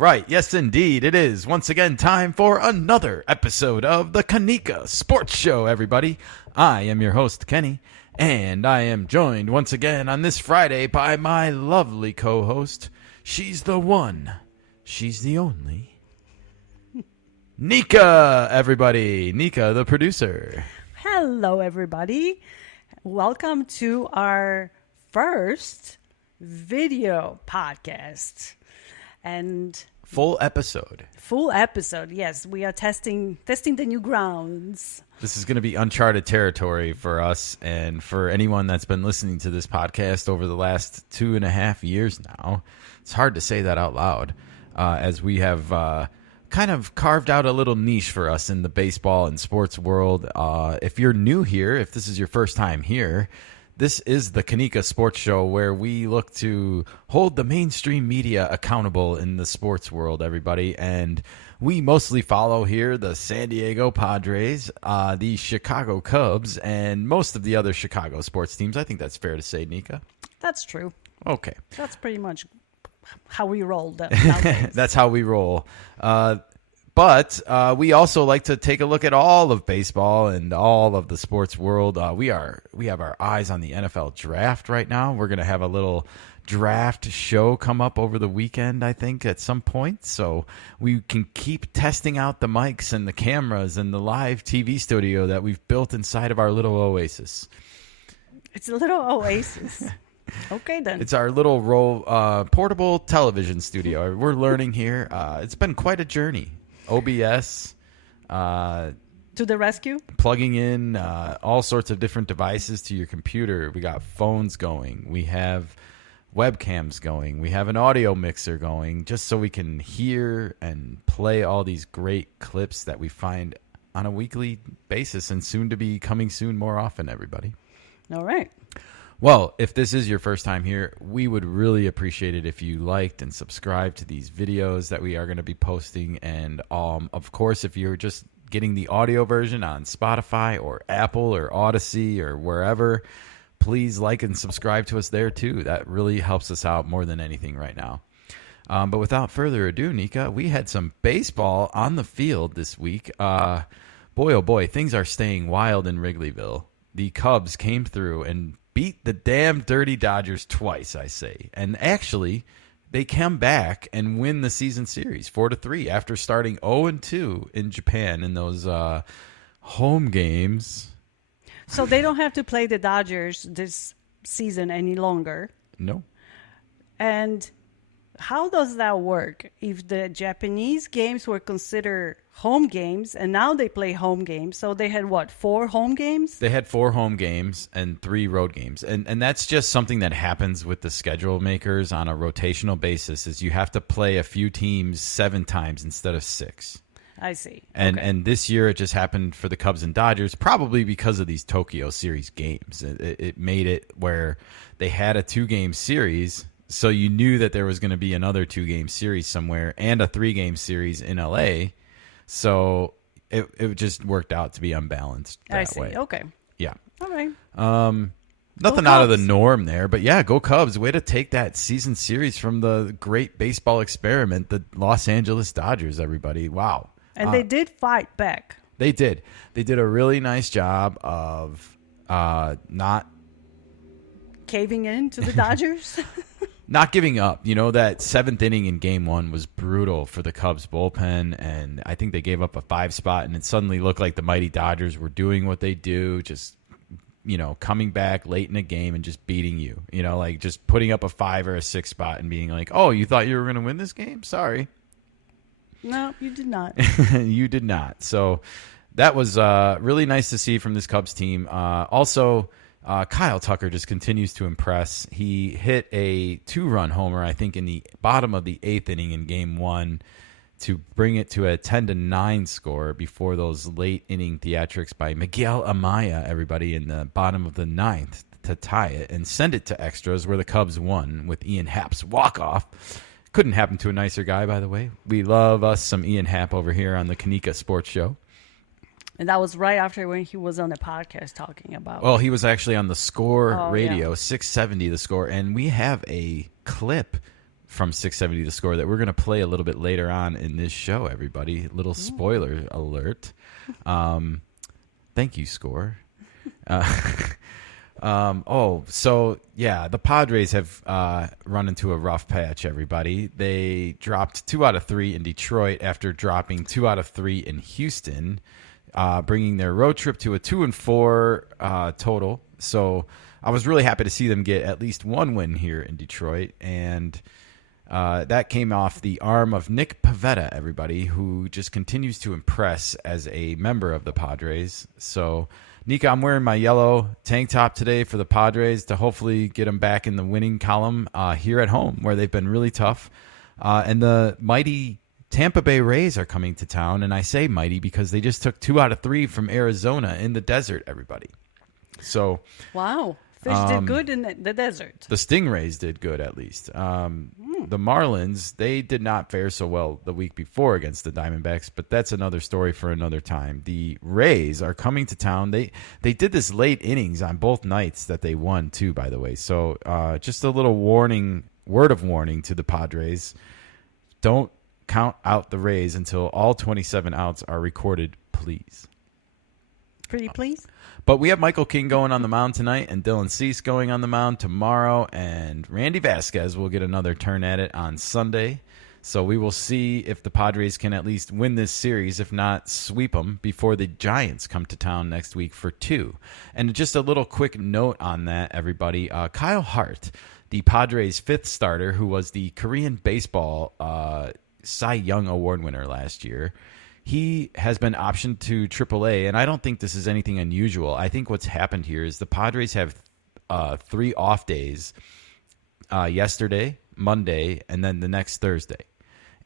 right. Yes, indeed. It is once again time for another episode of the KeNikka Sports Show, everybody. I am your host, Kenny, and I am joined once again on this Friday by my lovely co-host. She's the one. She's the only. Nikka, everybody. Nikka, the producer. Hello, everybody. Welcome to our first video podcast. And full episode. Yes, we are testing the new grounds. This is going to be uncharted territory for us and for anyone that's been listening to this podcast over the last 2.5 years now. It's hard to say that out loud, as we have kind of carved out a little niche for us in the baseball and sports world. If you're new here, if this is your first time here, this is the KeNikka Sports Show, where we look to hold the mainstream media accountable in the sports world, everybody. And we mostly follow here the San Diego Padres, the Chicago Cubs, and most of the other Chicago sports teams. I think that's fair to say, Nikka. That's true. Okay. That's pretty much how we roll. That's how we roll. But we also like to take a look at all of baseball and all of the sports world. We have our eyes on the NFL draft right now. We're going to have a little draft show come up over the weekend, I think, at some point. So we can keep testing out the mics and the cameras and the live TV studio that we've built inside of our little oasis. It's a little oasis. Okay, then. It's our little portable television studio. We're learning here. It's been quite a journey. OBS, to the rescue, plugging in all sorts of different devices to your computer. We got phones going. We have webcams going. We have an audio mixer going, just so we can hear and play all these great clips that we find on a weekly basis and soon to be coming soon more often, everybody. All right. Well, if this is your first time here, we would really appreciate it if you liked and subscribed to these videos that we are going to be posting. And of course, if you're just getting the audio version on Spotify or Apple or Odyssey or wherever, please like and subscribe to us there too. That really helps us out more than anything right now. But without further ado, Nikka, we had some baseball on the field this week. Boy, oh boy, things are staying wild in Wrigleyville. The Cubs came through and beat the damn dirty Dodgers twice, I say. And actually, they come back and win the season series 4-3 after starting 0-2 in Japan in those home games. So they don't have to play the Dodgers this season any longer. No. And how does that work? If the Japanese games were considered home games and now they play home games, so they had what, 4 home games? They had 4 home games and 3 road games. And that's just something that happens with the schedule makers on a rotational basis, is you have to play a few teams 7 times instead of 6. I see. And this year it just happened for the Cubs and Dodgers, probably because of these Tokyo Series games. It made it where they had a 2-game series, so you knew that there was going to be another 2-game series somewhere and a 3-game series in LA. So it just worked out to be unbalanced that way. Okay. Yeah. All right. Nothing out of the norm there, but yeah, go Cubs. Way to take that season series from the great baseball experiment, the Los Angeles Dodgers, everybody. Wow. And they did fight back. They did. They did a really nice job of not caving in to the Dodgers. Not giving up. You know, that 7th inning in Game 1 was brutal for the Cubs bullpen, and I think they gave up a 5 spot, and it suddenly looked like the mighty Dodgers were doing what they do, just, you know, coming back late in a game and just beating you. You know, like just putting up a 5 or a 6 spot and being like, oh, you thought you were going to win this game? Sorry. No, you did not. You did not. So that was really nice to see from this Cubs team. Also, Kyle Tucker just continues to impress. He hit a 2-run homer, I think, in the bottom of the 8th inning in Game 1 to bring it to a 10-9 score before those late inning theatrics by Miguel Amaya, everybody, in the bottom of the 9th to tie it and send it to extras, where the Cubs won with Ian Happ's walk-off. Couldn't happen to a nicer guy, by the way. We love us some Ian Happ over here on the KeNikka Sports Show. And that was right after when he was on the podcast talking about... Well, he was actually on the Score radio, 670 the Score. And we have a clip from 670 The Score that we're going to play a little bit later on in this show, everybody. Little spoiler alert. Thank you, Score. The Padres have run into a rough patch, everybody. They dropped 2 out of 3 in Detroit after dropping 2 out of 3 in Houston, bringing their road trip to a 2-4 total. So I was really happy to see them get at least one win here in Detroit, and that came off the arm of Nick Pivetta, everybody, who just continues to impress as a member of the Padres. So, Nikka, I'm wearing my yellow tank top today for the Padres to hopefully get them back in the winning column here at home, where they've been really tough. And the mighty Tampa Bay Rays are coming to town, and I say mighty because they just took 2 out of 3 from Arizona in the desert, everybody. So, wow. Fish did good in the desert. The Stingrays did good, at least. The Marlins, they did not fare so well the week before against the Diamondbacks, but that's another story for another time. The Rays are coming to town. They did this late innings on both nights that they won, too, by the way. So just a little word of warning to the Padres. Don't count out the Rays until all 27 outs are recorded, please. Pretty please? But we have Michael King going on the mound tonight and Dylan Cease going on the mound tomorrow. And Randy Vasquez will get another turn at it on Sunday. So we will see if the Padres can at least win this series, if not sweep them, before the Giants come to town next week for 2. And just a little quick note on that, everybody. Kyle Hart, the Padres' 5th starter, who was the Korean Baseball Cy Young Award winner last year, he has been optioned to AAA, and I don't think this is anything unusual. I think what's happened here is the Padres have 3 off days, yesterday, Monday, and then the next Thursday.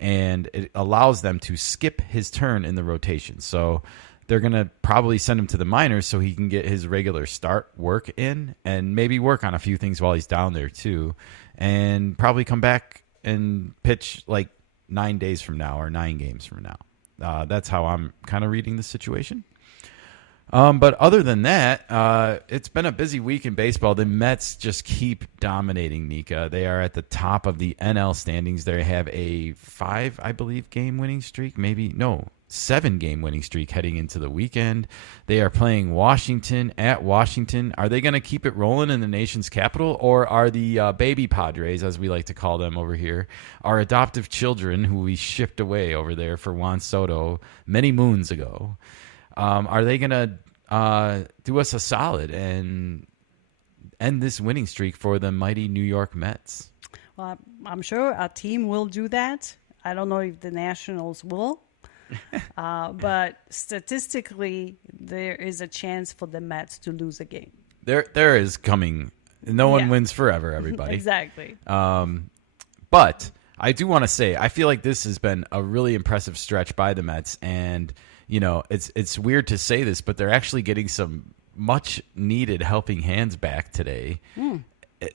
And it allows them to skip his turn in the rotation. So they're going to probably send him to the minors so he can get his regular start work in and maybe work on a few things while he's down there too, and probably come back and pitch like 9 days from now or 9 games from now. That's how I'm kind of reading the situation. But other than that, it's been a busy week in baseball. The Mets just keep dominating, Nikka. They are at the top of the NL standings. They have a 5, I believe, game winning streak. 7 game winning streak heading into the weekend. They are playing Washington at Washington. Are they going to keep it rolling in the nation's capital, or are the baby Padres, as we like to call them over here, our adoptive children who we shipped away over there for Juan Soto many moons ago? Are they going to do us a solid and end this winning streak for the mighty New York Mets? Well, I'm sure a team will do that. I don't know if the Nationals will. But statistically, there is a chance for the Mets to lose a game. There is coming. No one wins forever, everybody. Exactly. But I do want to say, I feel like this has been a really impressive stretch by the Mets. And, you know, it's weird to say this, but they're actually getting some much needed helping hands back today.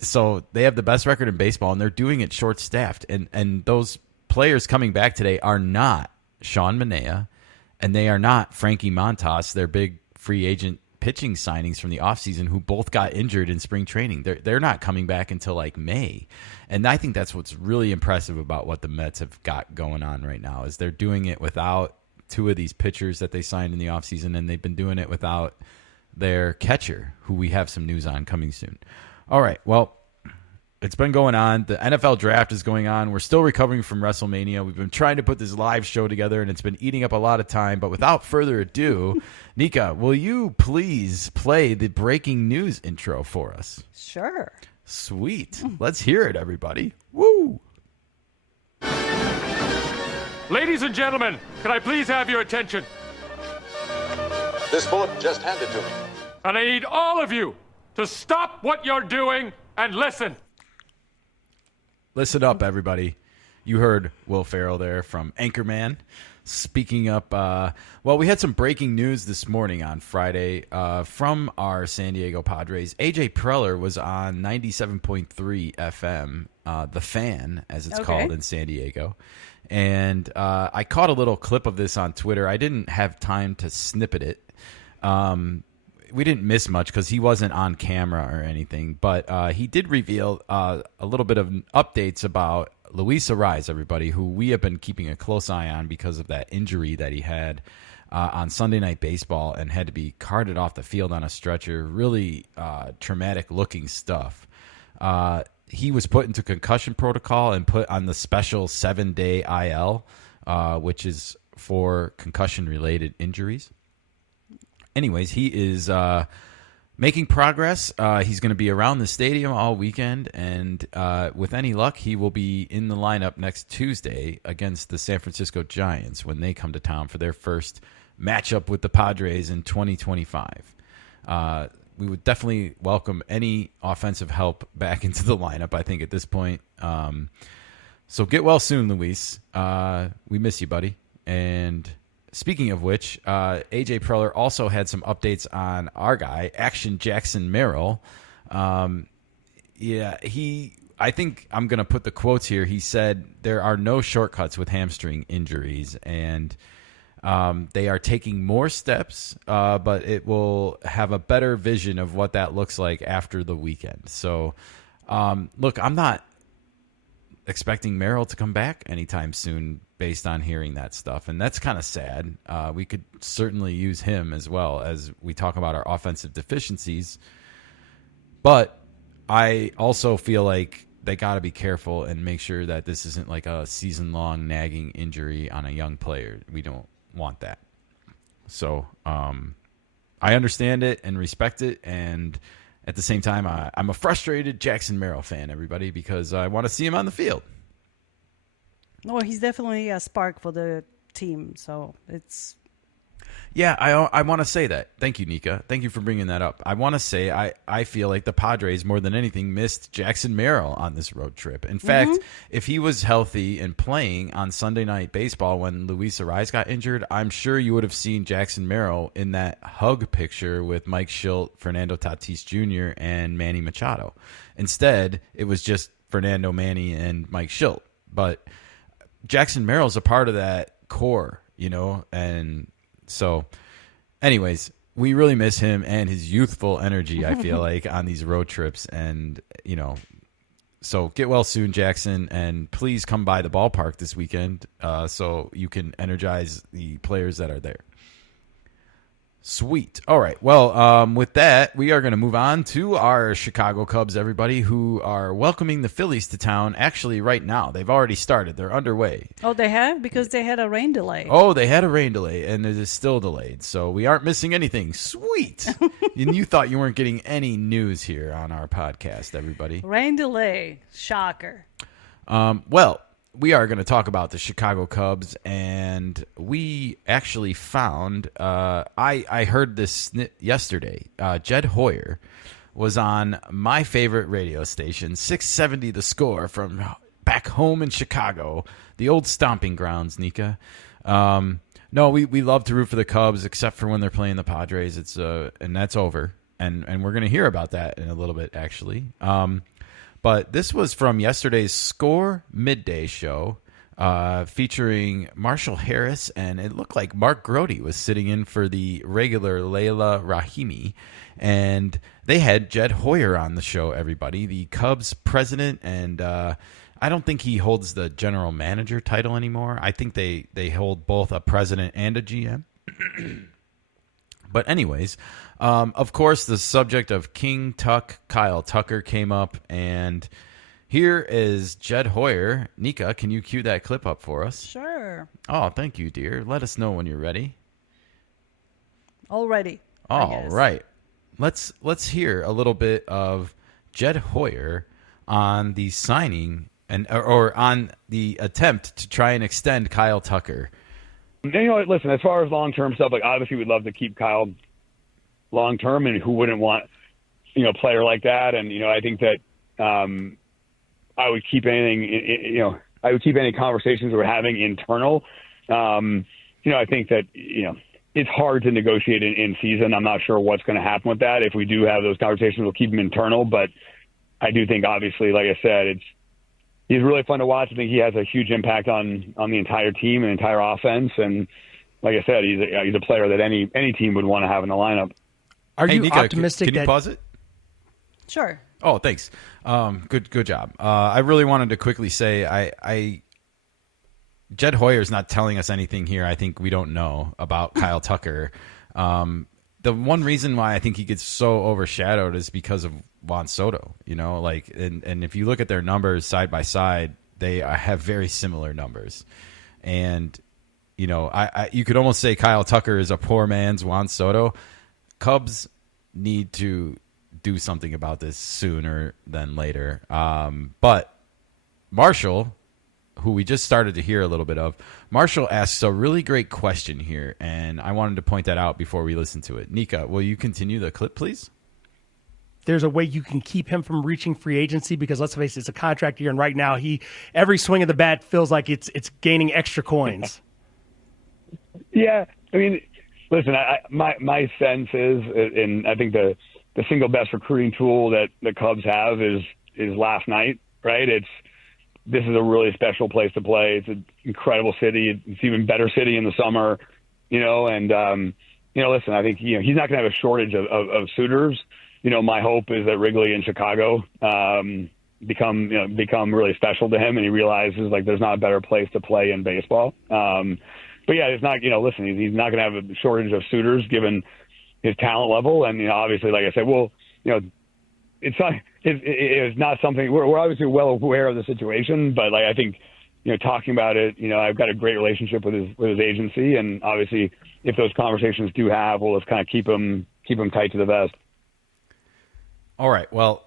So they have the best record in baseball, and they're doing it short-staffed. And those players coming back today are not Sean Manaea, and they are not Frankie Montas, their big free agent pitching signings from the offseason, who both got injured in spring training. They're not coming back until like May. And I think that's what's really impressive about what the Mets have got going on right now, is they're doing it without 2 of these pitchers that they signed in the offseason, and they've been doing it without their catcher, who we have some news on coming soon. All right, well, it's been going on. The NFL draft is going on. We're still recovering from WrestleMania. We've been trying to put this live show together, and it's been eating up a lot of time. But without further ado, Nikka, will you please play the breaking news intro for us? Sure. Sweet. Let's hear it, everybody. Woo! Ladies and gentlemen, can I please have your attention? This bullet just handed to me. And I need all of you to stop what you're doing and listen. Listen up, everybody. You heard Will Ferrell there from Anchorman. Speaking up, well, we had some breaking news this morning on Friday from our San Diego Padres. AJ Preller was on 97.3 FM, The Fan, as it's called in San Diego. And I caught a little clip of this on Twitter. I didn't have time to snippet it. We didn't miss much because he wasn't on camera or anything, but he did reveal a little bit of updates about Luis Ariz, everybody, who we have been keeping a close eye on because of that injury that he had on Sunday Night Baseball and had to be carted off the field on a stretcher. Really traumatic-looking stuff. He was put into concussion protocol and put on the special 7-day IL, which is for concussion-related injuries. Anyways, he is making progress. He's going to be around the stadium all weekend, and with any luck, he will be in the lineup next Tuesday against the San Francisco Giants when they come to town for their first matchup with the Padres in 2025. We would definitely welcome any offensive help back into the lineup, I think, at this point. So get well soon, Luis. We miss you, buddy. And speaking of which, AJ Preller also had some updates on our guy, Action Jackson Merrill. I think I'm going to put the quotes here. He said there are no shortcuts with hamstring injuries, and they are taking more steps, but it will have a better vision of what that looks like after the weekend. So, look, I'm not expecting Merrill to come back anytime soon based on hearing that stuff, and that's kind of sad. We could certainly use him as well as we talk about our offensive deficiencies, but I also feel like they got to be careful and make sure that this isn't like a season-long nagging injury on a young player. We don't want that. So I understand it and respect it, and at the same time, I'm a frustrated Jackson Merrill fan, everybody, because I want to see him on the field. No, he's definitely a spark for the team. So it's. Yeah, I want to say that. Thank you, Nikka. Thank you for bringing that up. I want to say I feel like the Padres, more than anything, missed Jackson Merrill on this road trip. In fact, if he was healthy and playing on Sunday Night Baseball when Luis Ariz got injured, I'm sure you would have seen Jackson Merrill in that hug picture with Mike Schilt, Fernando Tatis Jr., and Manny Machado. Instead, it was just Fernando, Manny, and Mike Schilt. But Jackson Merrill's a part of that core, and so anyways, we really miss him and his youthful energy, I feel like, on these road trips. And, so get well soon, Jackson, and please come by the ballpark this weekend so you can energize the players that are there. Sweet. All right. Well, with that, we are going to move on to our Chicago Cubs, everybody, who are welcoming the Phillies to town. Actually, right now, they've already started. They're underway. Oh, they have? Because they had a rain delay. Oh, they had a rain delay, and it is still delayed. So we aren't missing anything. Sweet. And you thought you weren't getting any news here on our podcast, everybody. Rain delay. Shocker. Well, we are going to talk about the Chicago Cubs, and we actually found I heard this yesterday. Jed Hoyer was on my favorite radio station, 670 The Score, from back home in Chicago, the old stomping grounds, Nikka. No, we love to root for the Cubs, except for when they're playing the Padres. It's and that's over, and we're going to hear about that in a little bit, actually. But this was from yesterday's Score Midday Show featuring Marshall Harris, and it looked like Mark Grody was sitting in for the regular Layla Rahimi. And they had Jed Hoyer on the show, everybody, the Cubs president. And I don't think he holds the general manager title anymore. I think they hold both a president and a GM. But anyways, of course, the subject of King Tuck, Kyle Tucker, came up, and here is Jed Hoyer. Nikka, can you cue that clip up for us? Sure. Oh, thank you, dear. Let us know when you're ready. All ready. All right. Let's hear a little bit of Jed Hoyer on the signing or on the attempt to try and extend Kyle Tucker. Listen, as far as long-term stuff, like obviously we'd love to keep Kyle long-term, and who wouldn't want, a player like that? And, I think that I would keep anything, I would keep any conversations we're having internal. I think that, it's hard to negotiate in season. I'm not sure what's going to happen with that. If we do have those conversations, we'll keep them internal. But I do think, obviously, like I said, he's really fun to watch. I think he has a huge impact on the entire team and entire offense. And like I said, he's a player that any team would want to have in the lineup. Are you Nikka, optimistic can you pause it? Sure. Oh, thanks. Good job. I really wanted to quickly say Jed Hoyer's not telling us anything here I think we don't know about Kyle Tucker. The one reason why I think he gets so overshadowed is because of Juan Soto, and if you look at their numbers side by side, they have very similar numbers. And, you could almost say Kyle Tucker is a poor man's Juan Soto. Cubs need to do something about this sooner than later. But Marshall, who we just started to hear a little bit of, Marshall asks a really great question here, and I wanted to point that out before we listen to it. Nikka, will you continue the clip, please? There's a way you can keep him from reaching free agency because, let's face it, it's a contract year, and right now every swing of the bat feels like it's gaining extra coins. Yeah, I mean, listen, my sense is, and I think the single best recruiting tool that the Cubs have is last night, right? This is a really special place to play. It's an incredible city. It's an even better city in the summer, and listen, I think he's not going to have a shortage of suitors. My hope is that Wrigley in Chicago become really special to him, and he realizes like there's not a better place to play in baseball. But yeah, it's not, listen, he's not going to have a shortage of suitors given his talent level. And, obviously, like I said, it's not something we're obviously well aware of the situation, but like, I think, talking about it, I've got a great relationship with his agency. And obviously if those conversations do have, we'll just kind of keep them tight to the vest. All right. Well,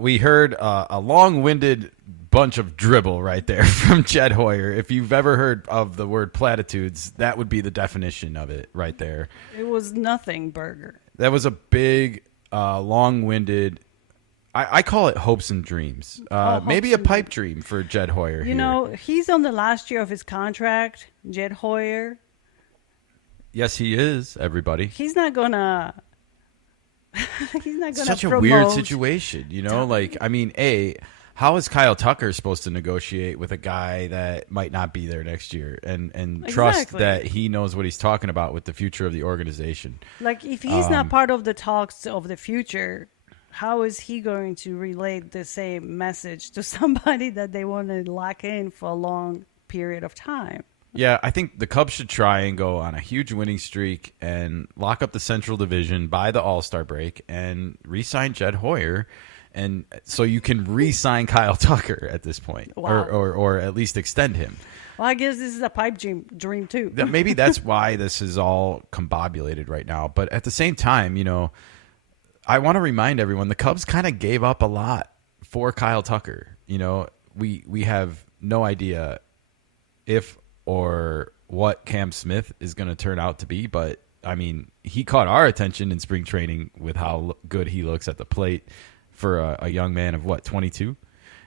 we heard a long-winded bunch of dribble right there from Jed Hoyer. If you've ever heard of the word platitudes, that would be the definition of it right there. It was nothing, Burger. That was a big, long-winded, I call it hopes and dreams. Maybe a pipe dream for Jed Hoyer here. He's on the last year of his contract, Jed Hoyer. Yes, he is, everybody. He's not going to such a weird situation, how is Kyle Tucker supposed to negotiate with a guy that might not be there next year and trust that he knows what he's talking about with the future of the organization? Like, if he's not part of the talks of the future, how is he going to relate the same message to somebody that they want to lock in for a long period of time? Yeah, I think the Cubs should try and go on a huge winning streak and lock up the Central Division by the All-Star break and re-sign Jed Hoyer, and so you can re-sign Kyle Tucker at this point. Wow. or at least extend him. Well, I guess this is a pipe dream too. Maybe that's why this is all combobulated right now. But at the same time, I want to remind everyone the Cubs kind of gave up a lot for Kyle Tucker. We have no idea if or what Cam Smith is going to turn out to be, but I mean, he caught our attention in spring training with how good he looks at the plate for a young man of 22.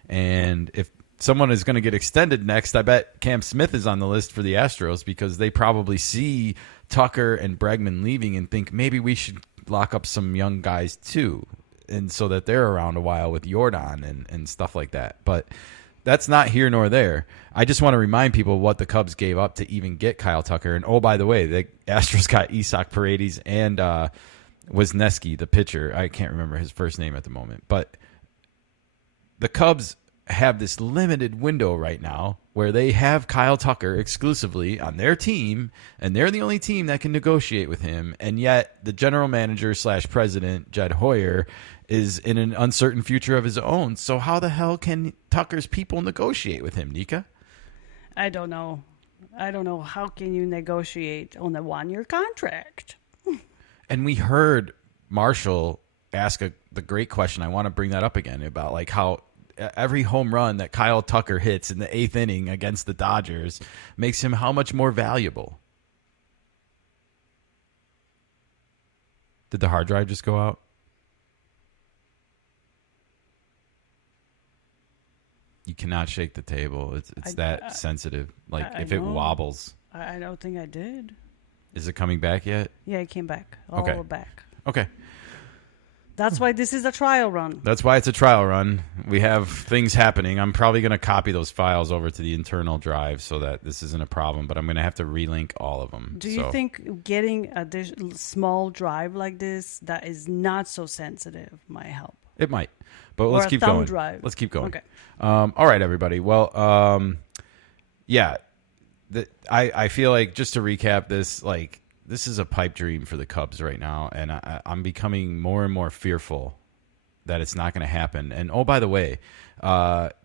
And if someone is going to get extended next, I bet Cam Smith is on the list for the Astros because they probably see Tucker and Bregman leaving and think maybe we should lock up some young guys too, and so that they're around a while with Jordan and stuff like that. But that's not here nor there. I just want to remind people what the Cubs gave up to even get Kyle Tucker. And, oh, by the way, the Astros got Isak Paredes and Wisniewski, the pitcher. I can't remember his first name at the moment. But the Cubs have this limited window right now where they have Kyle Tucker exclusively on their team, and they're the only team that can negotiate with him. And yet the general manager / president, Jed Hoyer, is in an uncertain future of his own. So how the hell can Tucker's people negotiate with him, Nikka? I don't know. How can you negotiate on a 1-year contract? And we heard Marshall ask the great question. I want to bring that up again about like how every home run that Kyle Tucker hits in the 8th inning against the Dodgers makes him how much more valuable. Did the hard drive just go out? You cannot shake the table. It's that sensitive. Like if it wobbles. I don't think I did. Is it coming back yet? Yeah, it came back. All back. Okay. That's why this is a trial run. That's why it's a trial run. We have things happening. I'm probably going to copy those files over to the internal drive so that this isn't a problem, but I'm going to have to relink all of them. Do you think getting a small drive like this that is not so sensitive might help? It might, but Or let's a keep thumb going. drive. Let's keep going. Okay. All right, everybody. Well, yeah, I feel like, just to recap this, like, this is a pipe dream for the Cubs right now, and I'm becoming more and more fearful that it's not going to happen. And, oh, by the way,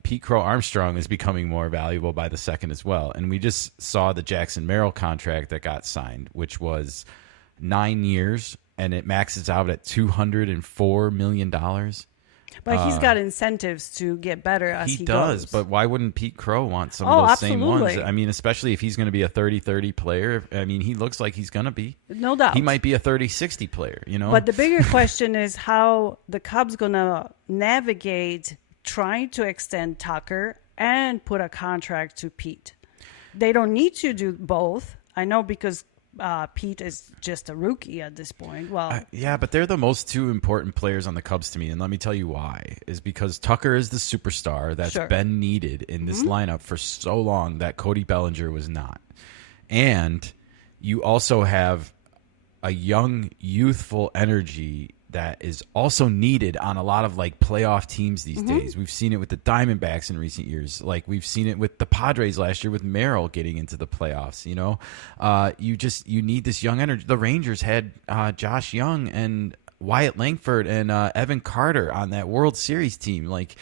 Pete Crow Armstrong is becoming more valuable by the second as well. And we just saw the Jackson Merrill contract that got signed, which was 9 years, and it maxes out at $204 million. But he's got incentives to get better as he does, goes. but why wouldn't Pete Crow want some of those same ones? absolutely. I mean, especially if he's going to be a 30-30 player. I mean, he looks like he's going to be. No doubt. He might be a 30-60 player, you know? But the bigger question is how the Cubs going to navigate trying to extend Tucker and put a contract to Pete. They don't need to do both. I know, because Pete is just a rookie at this point. Well, yeah, but they're the most two important players on the Cubs to me, and let me tell you why. Is because Tucker is the superstar that's Sure. been needed in this lineup for so long that Cody Bellinger was not. And you also have a young, youthful energy that is also needed on a lot of like playoff teams these days. We've seen it with the Diamondbacks in recent years. Like, we've seen it with the Padres last year with Merrill getting into the playoffs, you know. You need this young energy. The Rangers had Josh Young and Wyatt Langford and Evan Carter on that World Series team. Like,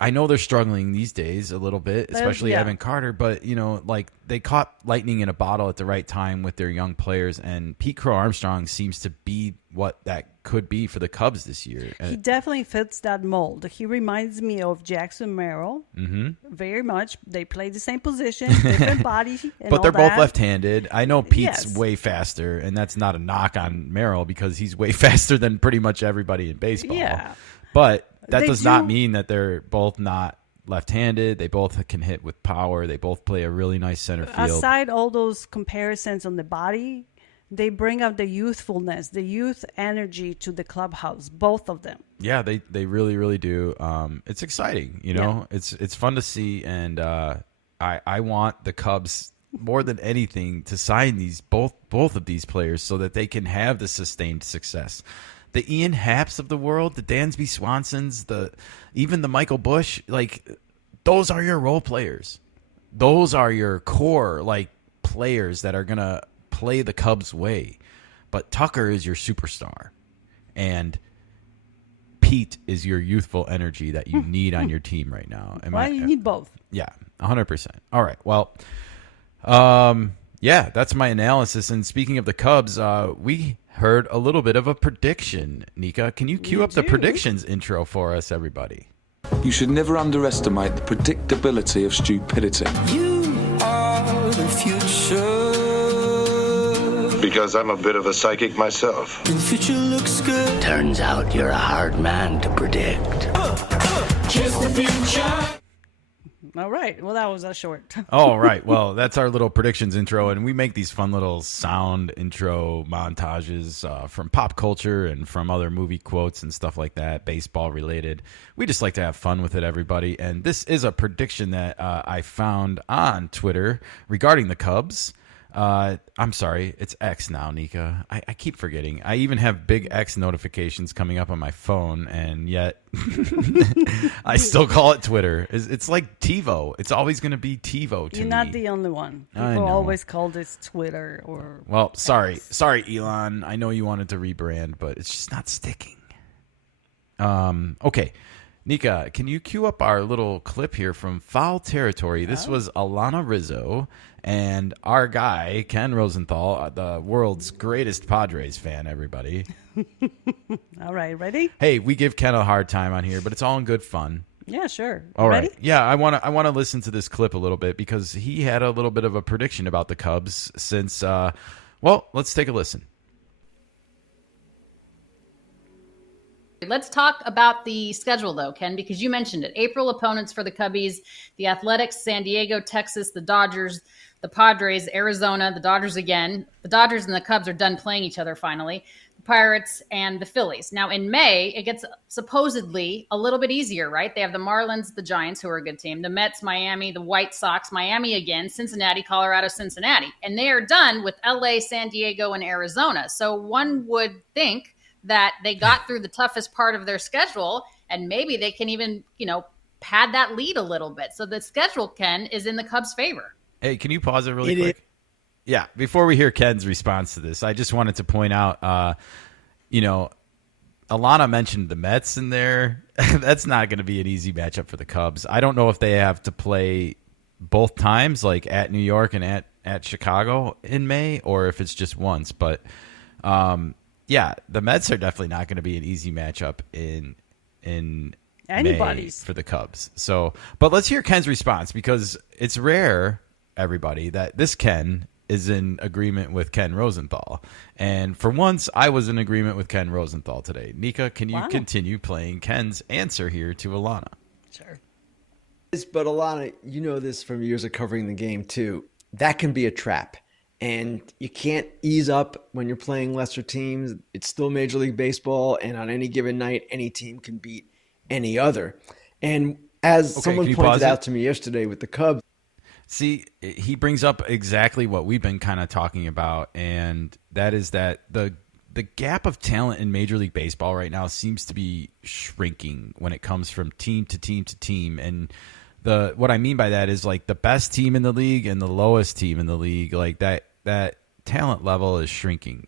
I know they're struggling these days a little bit, especially yeah. Evan Carter, but, you know, like, they caught lightning in a bottle at the right time with their young players, and Pete Crow Armstrong seems to be what that could be for the Cubs this year. he definitely fits that mold. He reminds me of Jackson Merrill very much. They play the same position, different body, and But they're all both that. left-handed. I know Pete's Yes. way faster, and that's not a knock on Merrill because he's way faster than pretty much everybody in baseball. Yeah. But that They does not do- mean that they're both not left-handed. They both can hit with power. They both play a really nice center field. Aside all those comparisons on the body, they bring out the youthfulness, the youth energy to the clubhouse, both of them. Yeah, they really, really do. It's exciting, you know. It's fun to see, and I want the Cubs more than anything to sign these both of these players so that they can have the sustained success. The Ian Happs of the world, the Dansby Swansons, even the Michael Bush, like, those are your role players. Those are your core, like, players that are gonna play the Cubs' way. But Tucker is your superstar, and Pete is your youthful energy that you need on your team right now. You need both. Yeah, 100%. All right. Well, yeah, that's my analysis. And speaking of the Cubs, we heard a little bit of a prediction. Nikka, can you cue up the predictions intro for us, everybody? You should never underestimate the predictability of stupidity. You are the future. Because I'm a bit of a psychic myself. The future looks good. Turns out you're a hard man to predict. Just the future. All right. Well, that was a short. All right. Well, that's our little predictions intro, and we make these fun little sound intro montages from pop culture and from other movie quotes and stuff like that, baseball related. We just like to have fun with it, everybody. And this is a prediction that I found on Twitter regarding the Cubs. I'm sorry, it's X now, Nikka. I keep forgetting. I even have big X notifications coming up on my phone, and yet I still call it Twitter. It's like TiVo. It's always going to be TiVo to me. You're not the only one. I People know. always call this Twitter or. Well, sorry, Elon. I know you wanted to rebrand, but it's just not sticking. Okay. Nikka, can you cue up our little clip here from Foul Territory? This was Alana Rizzo and our guy, Ken Rosenthal, the world's greatest Padres fan, everybody. All right, ready? Hey, we give Ken a hard time on here, but it's all in good fun. Yeah, sure. All ready? right. Yeah, I want to listen to this clip a little bit because he had a little bit of a prediction about the Cubs since, well, let's take a listen. Let's talk about the schedule, though, Ken, because you mentioned it. April opponents for the Cubbies, the Athletics, San Diego, Texas, the Dodgers, the Padres, Arizona, the Dodgers again. The Dodgers and the Cubs are done playing each other finally. Pirates, and the Phillies. Now in May, it gets supposedly a little bit easier, right? They have the Marlins, the Giants, who are a good team, the Mets, Miami, the White Sox, Miami again, Cincinnati, Colorado, Cincinnati. And they are done with LA, San Diego, and Arizona. So one would think that they got through the toughest part of their schedule, and maybe they can even, pad that lead a little bit. So the schedule, Ken, is in the Cubs' favor. Hey, can you pause it really quick? Yeah, before we hear Ken's response to this, I just wanted to point out, Alana mentioned the Mets in there. That's not going to be an easy matchup for the Cubs. I don't know if they have to play both times, like at New York and at Chicago in May, or if it's just once. But, the Mets are definitely not going to be an easy matchup in anybody's May for the Cubs. So, but let's hear Ken's response, because it's rare, everybody, that this Ken is in agreement with Ken Rosenthal. And for once, I was in agreement with Ken Rosenthal today. Nikka, can you continue playing Ken's answer here to Alana? Sure. But Alana, you know this from years of covering the game too. That can be a trap. And you can't ease up when you're playing lesser teams. It's still Major League Baseball, and on any given night, any team can beat any other. And as someone pointed out to me yesterday with the Cubs, see, he brings up exactly what we've been kind of talking about, and that is that the gap of talent in Major League Baseball right now seems to be shrinking when it comes from team to team to team. And what I mean by that is like the best team in the league and the lowest team in the league, like that talent level is shrinking,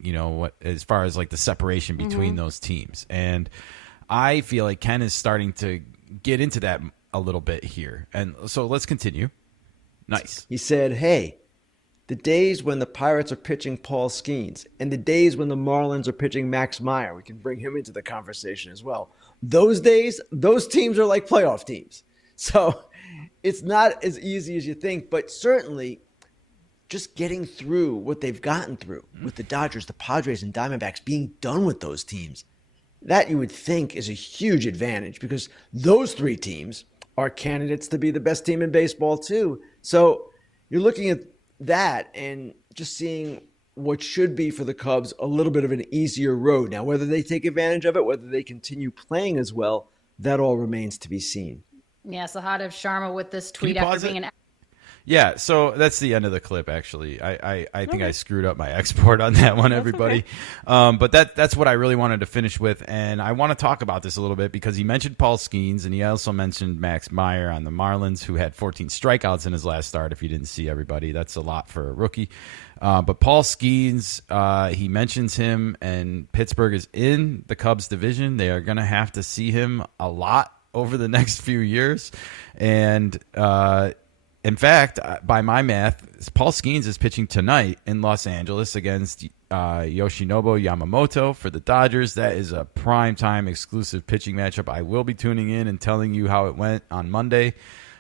as far as like the separation between those teams. And I feel like Ken is starting to get into that a little bit here. And so let's continue. Nice. He said, hey, the days when the Pirates are pitching Paul Skeens and the days when the Marlins are pitching Max Meyer, we can bring him into the conversation as well. Those days, those teams are like playoff teams. So it's not as easy as you think, but certainly just getting through what they've gotten through with the Dodgers, the Padres, and Diamondbacks, being done with those teams, that you would think is a huge advantage, because those three teams are candidates to be the best team in baseball too. So you're looking at that and just seeing what should be for the Cubs a little bit of an easier road. Now, whether they take advantage of it, whether they continue playing as well, that all remains to be seen. Yeah, Sahadav Sharma with this tweet after being an... Yeah, so that's the end of the clip, actually. I think I screwed up my export on that one, everybody. Okay. But that's what I really wanted to finish with. And I want to talk about this a little bit because he mentioned Paul Skeens, and he also mentioned Max Meyer on the Marlins, who had 14 strikeouts in his last start. If you didn't see, everybody, that's a lot for a rookie. But Paul Skeens, he mentions him, and Pittsburgh is in the Cubs division. They are going to have to see him a lot over the next few years. And in fact, by my math, Paul Skeens is pitching tonight in Los Angeles against Yoshinobu Yamamoto for the Dodgers. That is a primetime exclusive pitching matchup. I will be tuning in and telling you how it went on Monday.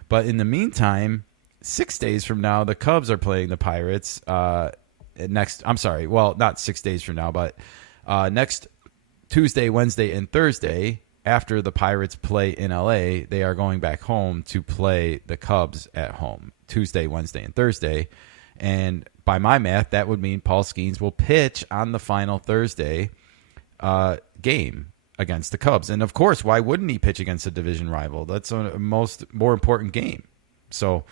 But in the meantime, 6 days from now, the Cubs are playing the Pirates. Not 6 days from now, but next Tuesday, Wednesday, and Thursday, after the Pirates play in LA, they are going back home to play the Cubs at home Tuesday, Wednesday, and Thursday. And by my math, that would mean Paul Skeens will pitch on the final Thursday game against the Cubs. And of course, why wouldn't he pitch against a division rival? That's a more important game. So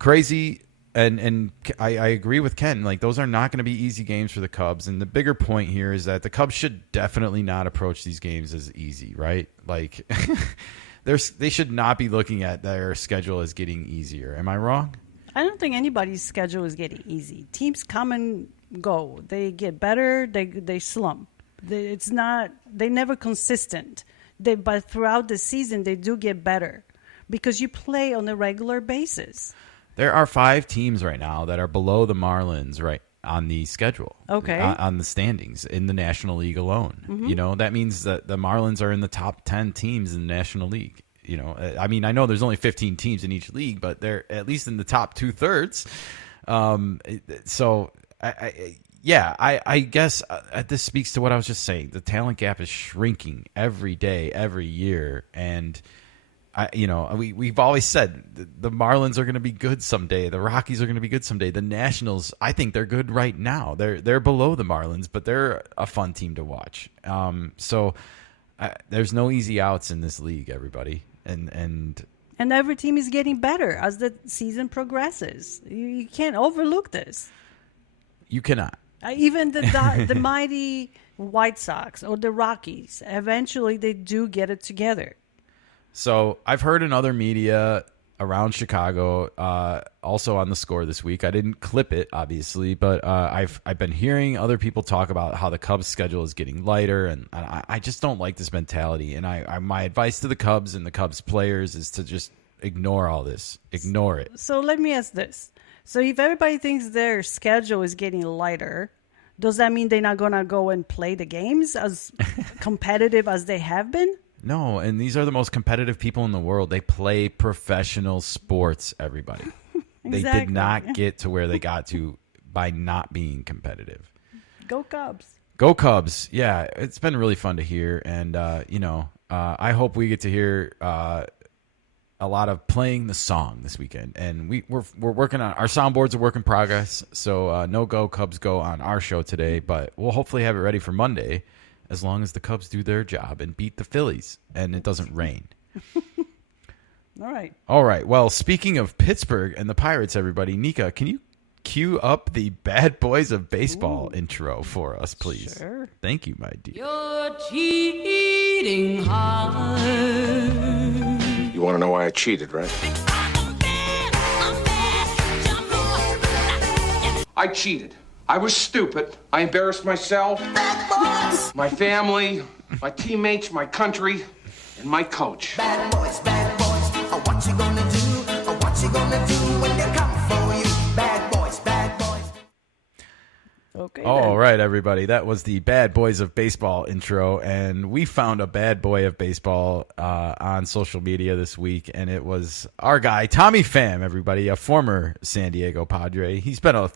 crazy. And I agree with Ken. Like, those are not going to be easy games for the Cubs. And the bigger point here is that the Cubs should definitely not approach these games as easy, right? Like, they should not be looking at their schedule as getting easier. Am I wrong? I don't think anybody's schedule is getting easy. Teams come and go. They get better. They slump. They're never consistent. But throughout the season, they do get better because you play on a regular basis. There are 5 teams right now that are below the Marlins right on the schedule. Okay. On the standings in the National League alone. Mm-hmm. That means that the Marlins are in the top 10 teams in the National League. I mean, I know there's only 15 teams in each league, but they're at least in the top 2/3. So I guess this speaks to what I was just saying. The talent gap is shrinking every day, every year. And we've always said the Marlins are going to be good someday. The Rockies are going to be good someday. The Nationals, I think they're good right now. They're below the Marlins, but they're a fun team to watch. So there's no easy outs in this league, everybody. And every team is getting better as the season progresses. You can't overlook this. You cannot. Even the mighty White Sox or the Rockies, eventually they do get it together. So I've heard in other media around Chicago, also on the Score this week. I didn't clip it, obviously, but I've been hearing other people talk about how the Cubs' schedule is getting lighter, and I just don't like this mentality. And my advice to the Cubs and the Cubs players is to just ignore all this. Ignore it. So let me ask this. So if everybody thinks their schedule is getting lighter, does that mean they're not going to go and play the games as competitive as they have been? No, and these are the most competitive people in the world. They play professional sports, everybody. They did not get to where they got to by not being competitive. Go Cubs. Go Cubs. Yeah, it's been really fun to hear. And, I hope we get to hear a lot of playing the song this weekend. And we're working on our soundboard's a work in progress. So no Go Cubs Go on our show today, but we'll hopefully have it ready for Monday, as long as the Cubs do their job and beat the Phillies and it doesn't rain. All right. Well, speaking of Pittsburgh and the Pirates, everybody, Nikka, can you cue up the Bad Boys of Baseball intro for us, please? Sure. Thank you, my dear. You're cheating hard. You want to know why I cheated, right? I cheated. I was stupid. I embarrassed myself, my family, my teammates, my country, and my coach. Bad boys, what you gonna do? What you gonna do when they come for you? Bad boys, bad boys. Okay. All right, everybody. That was the Bad Boys of Baseball intro, and we found a bad boy of baseball on social media this week, and it was our guy, Tommy Pham, everybody, a former San Diego Padre. He's been a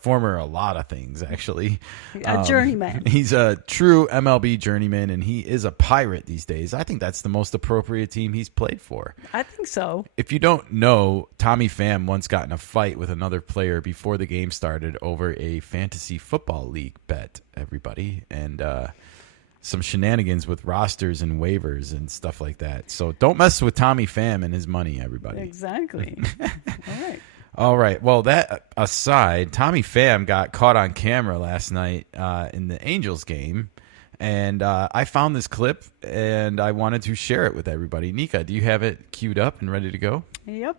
lot of things, actually. A journeyman. He's a true MLB journeyman, and he is a Pirate these days. I think that's the most appropriate team he's played for. I think so. If you don't know, Tommy Pham once got in a fight with another player before the game started over a fantasy football league bet, everybody, and some shenanigans with rosters and waivers and stuff like that. So don't mess with Tommy Pham and his money, everybody. Exactly. All right. Well, that aside, Tommy Pham got caught on camera last night in the Angels game, and I found this clip, and I wanted to share it with everybody. Nikka, do you have it queued up and ready to go? Yep.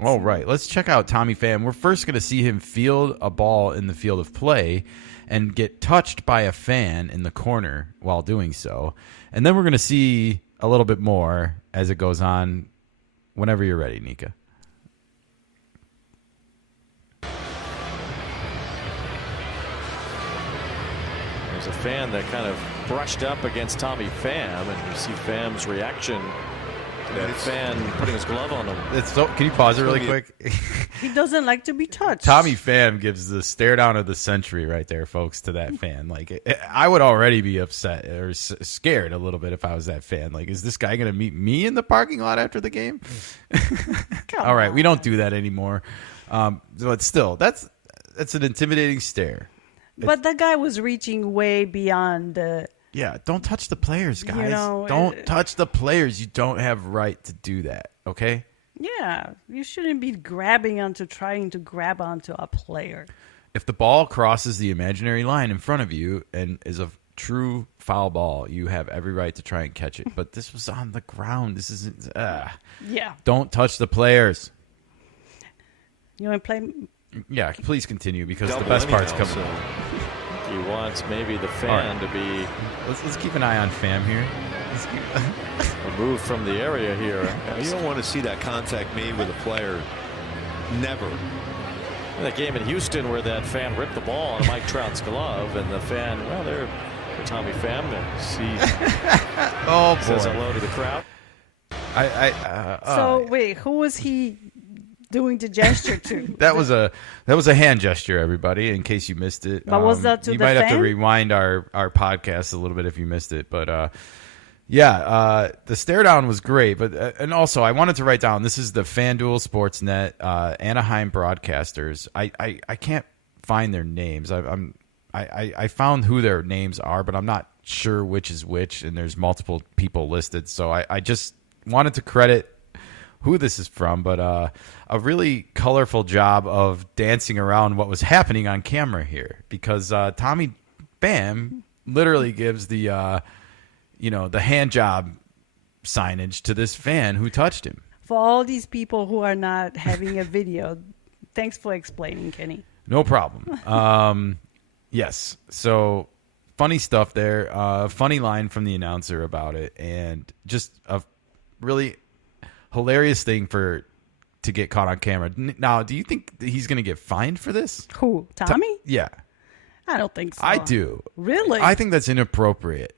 All right. Let's check out Tommy Pham. We're first going to see him field a ball in the field of play and get touched by a fan in the corner while doing so. And then we're going to see a little bit more as it goes on whenever you're ready, Nikka. There's a fan that kind of brushed up against Tommy Pham, and you see Pham's reaction to that fan putting his glove on him. Can you pause it really quick? He doesn't like to be touched. Tommy Pham gives the stare down of the century right there, folks, to that fan. Like, I would already be upset or scared a little bit if I was that fan. Like, is this guy going to meet me in the parking lot after the game? All right, we don't do that anymore. But still, that's an intimidating stare. But that guy was reaching way beyond the... Yeah, don't touch the players, guys. You know, don't touch the players. You don't have right to do that, okay? Yeah, you shouldn't be trying to grab onto a player. If the ball crosses the imaginary line in front of you and is a true foul ball, you have every right to try and catch it. But this was on the ground. This isn't... Yeah. Don't touch the players. You want to play... Yeah, please continue because the best part's coming. So he wants maybe the fan to be... Let's keep an eye on Pham here. Removed from the area here. You don't want to see that contact made with a player. Never. That game in Houston where that fan ripped the ball on Mike Trout's glove, and the fan, well, there, Tommy Pham says hello to the crowd. So wait, who was he doing the gesture to? That was a hand gesture, everybody, in case you missed it. But was that to you the might fan? have to rewind our podcast a little bit if you missed it. But Yeah, the stare down was great, but and also I wanted to write down, this is the FanDuel Sportsnet Anaheim broadcasters. I can't find their names. I found who their names are, but I'm not sure which is which, and there's multiple people listed. So I just wanted to credit who this is from, but a really colorful job of dancing around what was happening on camera here, because Tommy Pham literally gives the the hand job signage to this fan who touched him. For all these people who are not having a video, thanks for explaining, Kenny. No problem. Yes. So funny stuff there. Funny line from the announcer about it, and just a really hilarious thing to get caught on camera. Now, do you think that he's going to get fined for this? Who? Tommy? Yeah. I don't think so. I do. Really? I think that's inappropriate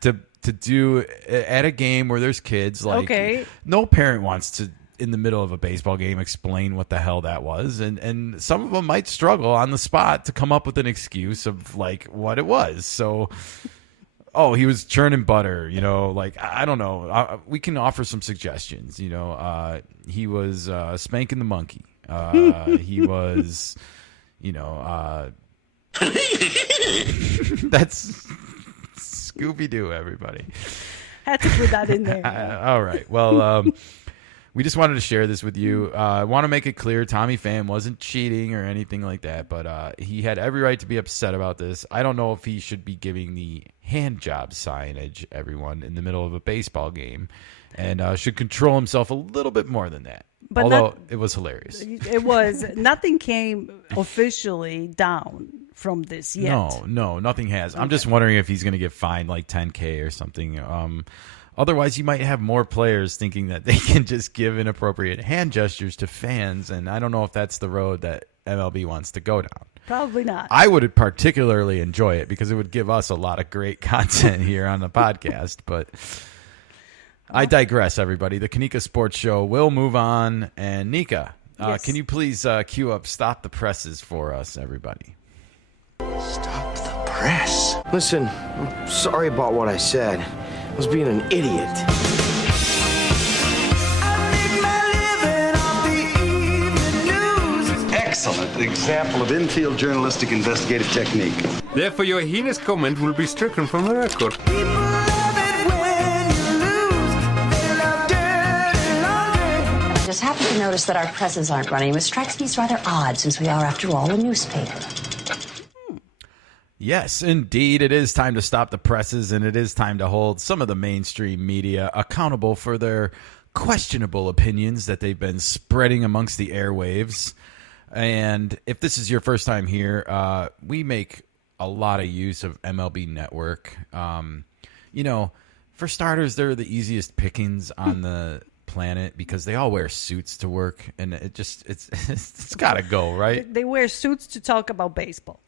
to do at a game where there's kids. Like, okay. No parent wants to, in the middle of a baseball game, explain what the hell that was, and some of them might struggle on the spot to come up with an excuse of like what it was. So, he was churning butter, like, I don't know. We can offer some suggestions. He was spanking the monkey. He was, that's Scooby-Doo, everybody. Had to put that in there. All right. Well, we just wanted to share this with you. I want to make it clear, Tommy Pham wasn't cheating or anything like that, but he had every right to be upset about this. I don't know if he should be giving the hand job signage, everyone, in the middle of a baseball game, and should control himself a little bit more than that. But although it was hilarious. It was. Nothing came officially down from this yet. No, nothing has. I'm just wondering if he's going to get fined like $10K or something. Otherwise, you might have more players thinking that they can just give inappropriate hand gestures to fans, and I don't know if that's the road that MLB wants to go down. Probably not. I would particularly enjoy it because it would give us a lot of great content here on the podcast, but I digress, everybody. The KeNikka Sports Show will move on, and Nikka, Yes. can you please cue up Stop the Presses for us, everybody? Stop the press. Listen, I'm sorry about what I said. I was being an idiot. Excellent example of infield journalistic investigative technique. Therefore, your heinous comment will be stricken from the record. I just happened to notice that our presses aren't running, which strikes me as rather odd since we are, after all, a newspaper. Yes, indeed. It is time to stop the presses, and it is time to hold some of the mainstream media accountable for their questionable opinions that they've been spreading amongst the airwaves. And if this is your first time here, we make a lot of use of MLB Network. For starters, they're the easiest pickings on the planet because they all wear suits to work, and it's got to go, right? They wear suits to talk about baseball.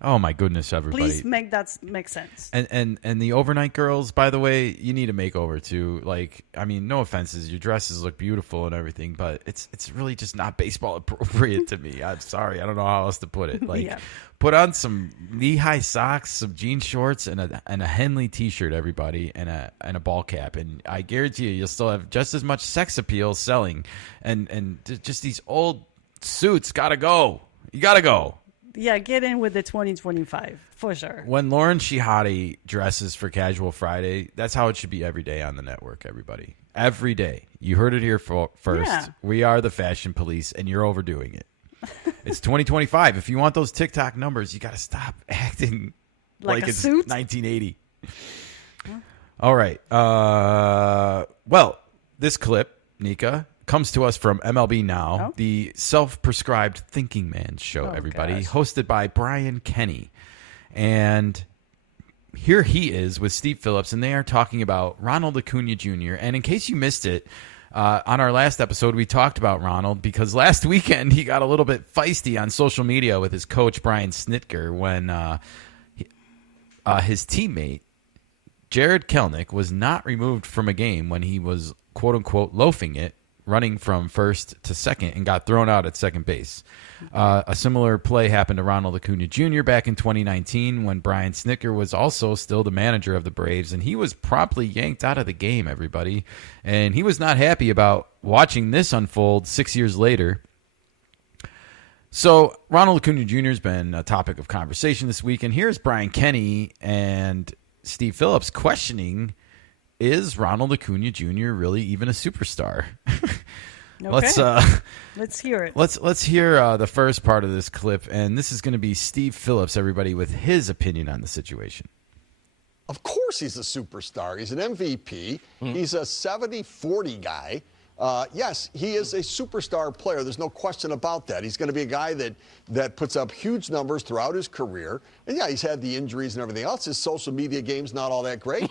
Oh my goodness, everybody! Please make that make sense. And the overnight girls, by the way, you need a makeover too. Like, I mean, no offenses, your dresses look beautiful and everything, but it's really just not baseball appropriate to me. I'm sorry, I don't know how else to put it. Like, put on some knee-high socks, some jean shorts, and a Henley T-shirt, everybody, and a ball cap, and I guarantee you'll still have just as much sex appeal selling. And just these old suits gotta go. You gotta go. Yeah, get in with the 2025 for sure. When Lauren Shihadi dresses for Casual Friday, that's how it should be every day on the network, everybody. Every day. You heard it here first. Yeah. We are the fashion police, and you're overdoing it. It's 2025. If you want those TikTok numbers, you got to stop acting like it's suit? 1980. All right. Well, this clip, Nikka, comes to us from MLB Now, the self-prescribed thinking man show, everybody, hosted by Brian Kenny. And here he is with Steve Phillips, and they are talking about Ronald Acuna Jr. And in case you missed it, on our last episode, we talked about Ronald because last weekend he got a little bit feisty on social media with his coach, Brian Snitker, when his teammate, Jared Kelenic, was not removed from a game when he was, quote-unquote, loafing it running from first to second and got thrown out at second base. A similar play happened to Ronald Acuna Jr. back in 2019 when Brian Snitker was also still the manager of the Braves, and he was promptly yanked out of the game, everybody. And he was not happy about watching this unfold 6 years later. So Ronald Acuna Jr. has been a topic of conversation this week, and here's Brian Kenny and Steve Phillips questioning, is Ronald Acuna Jr. really even a superstar? Okay. Let's hear it. Let's hear the first part of this clip, and this is going to be Steve Phillips, everybody, with his opinion on the situation. Of course he's a superstar. He's an MVP. He's a 70-40 guy. Yes, he is a superstar player. There's no question about that. He's going to be a guy that puts up huge numbers throughout his career. And yeah, he's had the injuries and everything else. His social media game's not all that great,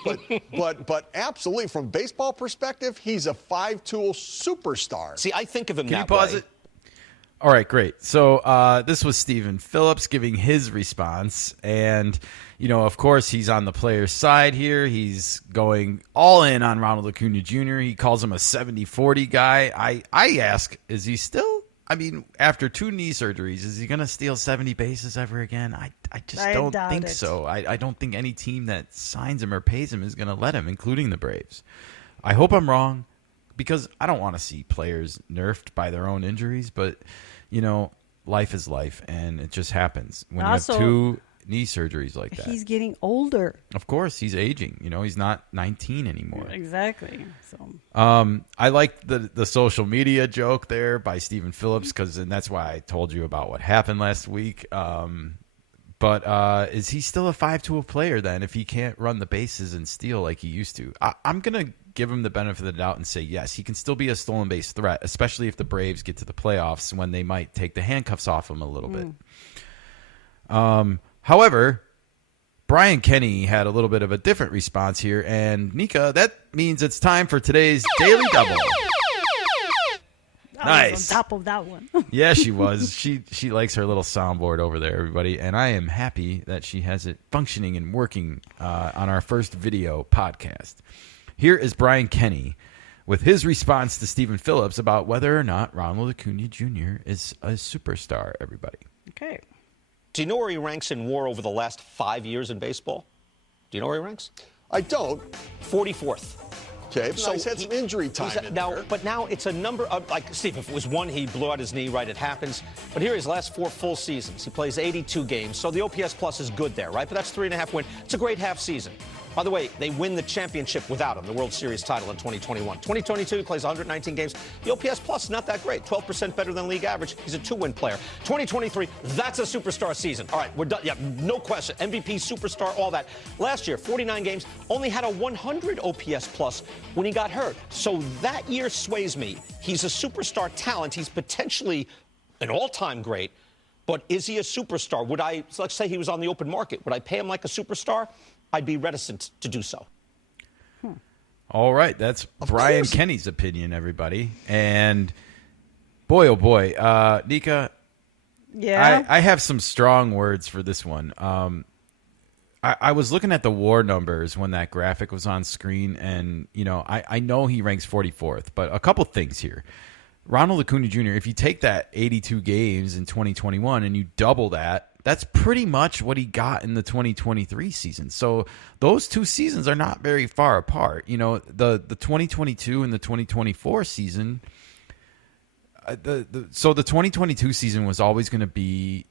but absolutely from baseball perspective, he's a five-tool superstar. See, I think of him Can that you pause way. it? All right, great. So this was Stephen Phillips giving his response. And, you know, of course, he's on the player's side here. He's going all in on Ronald Acuna Jr. He calls him a 70-40 guy. I ask, is he still, I mean, after 2 knee surgeries, is he going to steal 70 bases ever again? I just don't think so. I don't think any team that signs him or pays him is going to let him, including the Braves. I hope I'm wrong, because I don't want to see players nerfed by their own injuries, but, you know, life is life, and it just happens when Also, you have 2 knee surgeries like that. He's getting older. Of course, he's aging. You know, he's not 19 anymore. Exactly. So I like the social media joke there by Stephen Phillips, and that's why I told you about what happened last week. But is he still a 5-tool player then if he can't run the bases and steal like he used to? I'm going to give him the benefit of the doubt and say yes, he can still be a stolen base threat, especially if the Braves get to the playoffs when they might take the handcuffs off him a little bit. However, Brian Kenny had a little bit of a different response here, and Nikka, that means it's time for today's Daily Double. I was on top of that one. Yeah, she was. She likes her little soundboard over there, everybody, and I am happy that she has it functioning and working on our first video podcast. Here is Brian Kenny with his response to Stephen Phillips about whether or not Ronald Acuna Jr. is a superstar, everybody. Okay. Do you know where he ranks in WAR over the last 5 years in baseball? Do you know where he ranks? I don't. 44th. Okay, so he's had some injury time in there. But now it's a number of, like, Steve, if it was 1, he blew out his knee, right? It happens. But here, his last 4 full seasons. He plays 82 games, so the OPS plus is good there, right? But that's 3.5 win. It's a great half season. By the way, they win the championship without him, the World Series title in 2021. 2022, he plays 119 games. The OPS plus, not that great. 12% better than league average. He's a 2-win player. 2023, that's a superstar season. All right, we're done. Yeah, no question. MVP, superstar, all that. Last year, 49 games, only had a 100 OPS plus when he got hurt. So that year sways me. He's a superstar talent. He's potentially an all-time great. But is he a superstar? Would I, let's say he was on the open market, would I pay him like a superstar? I'd be reticent to do so. All right, that's Brian Kenny's opinion, everybody. And boy, oh boy, Nikka, yeah, I have some strong words for this one. I was looking at the WAR numbers when that graphic was on screen, and you know, I know he ranks 44th, but a couple things here. Ronald Acuna Jr., if you take that 82 games in 2021 and you double that, that's pretty much what he got in the 2023 season. So those 2 seasons are not very far apart. You know, the 2022 and the 2024 season, so the 2022 season was always going to be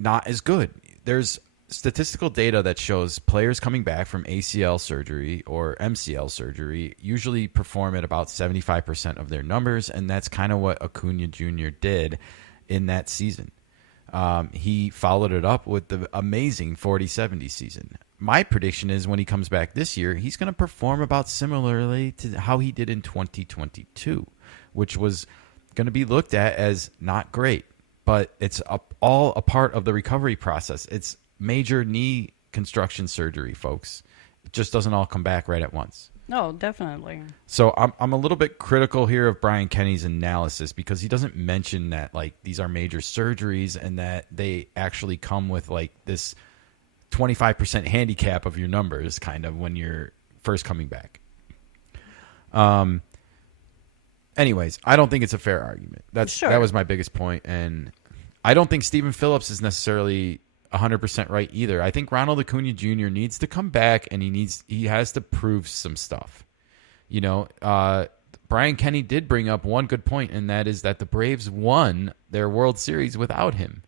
not as good. There's statistical data that shows players coming back from ACL surgery or MCL surgery usually perform at about 75% of their numbers, and that's kind of what Acuna Jr. did in that season. He followed it up with the amazing 40-70 season. My prediction is when he comes back this year, he's going to perform about similarly to how he did in 2022, which was going to be looked at as not great, but it's all a part of the recovery process. It's major knee construction surgery, folks. It just doesn't all come back right at once. No, definitely. So I'm a little bit critical here of Brian Kenny's analysis because he doesn't mention that like these are major surgeries and that they actually come with like this 25% handicap of your numbers kind of when you're first coming back. anyways, I don't think it's a fair argument. That was my biggest point, and I don't think Stephen Phillips is necessarily 100% right either. I think Ronald Acuna Jr. needs to come back, and he has to prove some stuff. You know, Brian Kenny did bring up one good point, and that is that the Braves won their World Series without him.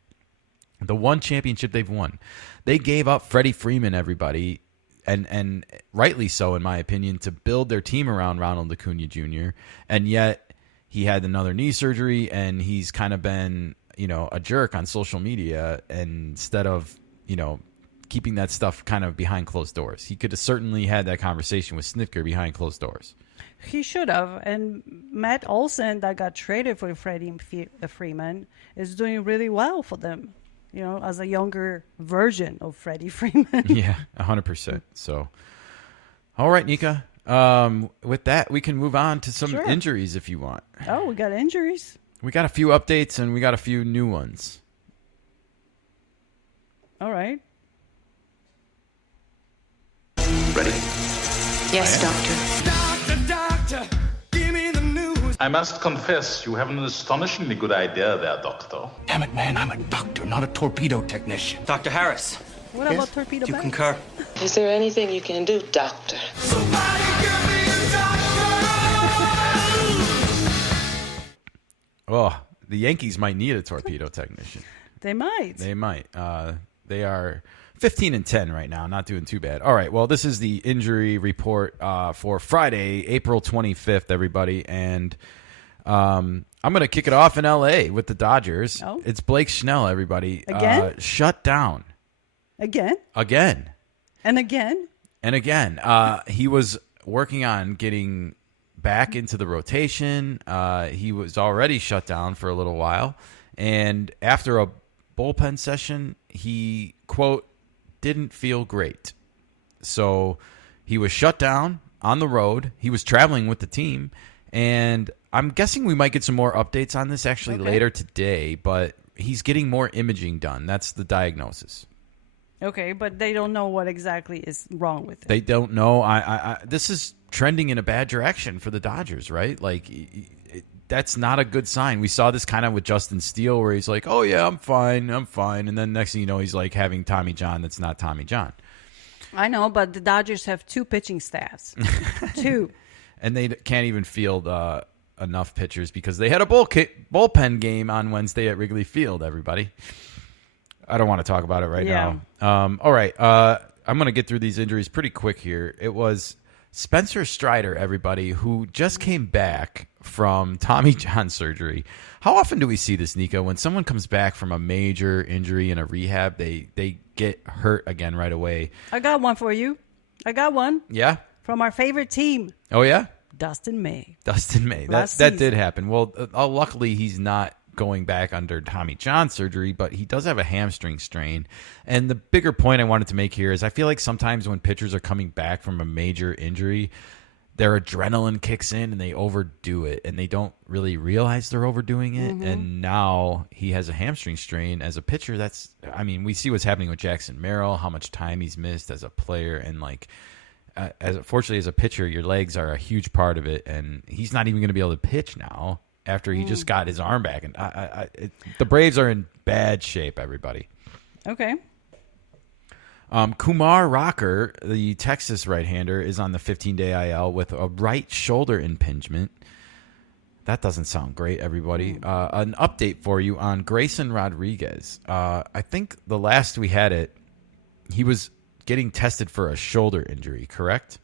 The one championship they've won. They gave up Freddie Freeman, everybody, and rightly so, in my opinion, to build their team around Ronald Acuna Jr., and yet he had another knee surgery, and he's kind of been, you know, a jerk on social media instead of, you know, keeping that stuff kind of behind closed doors. He could have certainly had that conversation with Snitker behind closed doors. He should have. And Matt Olson, that got traded for Freddie Freeman, is doing really well for them, you know, as a younger version of Freddie Freeman. Yeah, 100%. So, all right, Nikka. With that, we can move on to some injuries if you want. Oh, we got injuries. We got a few updates and we got a few new ones. All right. Ready? Yes, doctor. Doctor, give me the news. I must confess, you have an astonishingly good idea there, Doctor. Damn it, man, I'm a doctor, not a torpedo technician. Dr. Harris. What about torpedo you bags? concur? Is there anything you can do, doctor? Oh, the Yankees might need a torpedo technician. They might. They might. They are 15-10 right now, not doing too bad. All right, well, this is the injury report for Friday, April 25th, everybody. And I'm going to kick it off in L.A. with the Dodgers. Oh. It's Blake Snell, everybody. Again? Shut down. Again? Again. And again? And again. He was working on getting back into the rotation. He was already shut down for a little while. And after a bullpen session, he, quote, didn't feel great. So he was shut down on the road. He was traveling with the team. And I'm guessing we might get some more updates on this actually later today. But he's getting more imaging done. That's the diagnosis. Okay, but they don't know what exactly is wrong with it. They don't know. This is trending in a bad direction for the Dodgers, right? Like, that's not a good sign. We saw this kind of with Justin Steele where he's like, oh, yeah, I'm fine. And then next thing you know, he's like having Tommy John that's not Tommy John. I know, but the Dodgers have 2 pitching staffs. 2. And they can't even field enough pitchers because they had a bullpen game on Wednesday at Wrigley Field, everybody. I don't want to talk about it right now. All right. I'm going to get through these injuries pretty quick here. It was Spencer Strider, everybody, who just came back from Tommy John surgery. How often do we see this, Nikka? When someone comes back from a major injury in a rehab, they get hurt again right away. I got one for you. I got one. Yeah? From our favorite team. Oh, yeah? Dustin May. That did happen. Well, luckily he's not going back under Tommy John surgery, but he does have a hamstring strain. And the bigger point I wanted to make here is I feel like sometimes when pitchers are coming back from a major injury, their adrenaline kicks in and they overdo it and they don't really realize they're overdoing it. Mm-hmm. And now he has a hamstring strain as a pitcher. We see what's happening with Jackson Merrill, how much time he's missed as a player. And fortunately as a pitcher, your legs are a huge part of it. And he's not even going to be able to pitch now after he just got his arm back. And the Braves are in bad shape, everybody. Okay. Kumar Rocker, the Texas right-hander, is on the 15-day IL with a right shoulder impingement. That doesn't sound great, everybody. An update for you on Grayson Rodriguez. I think the last we had it, he was getting tested for a shoulder injury, correct?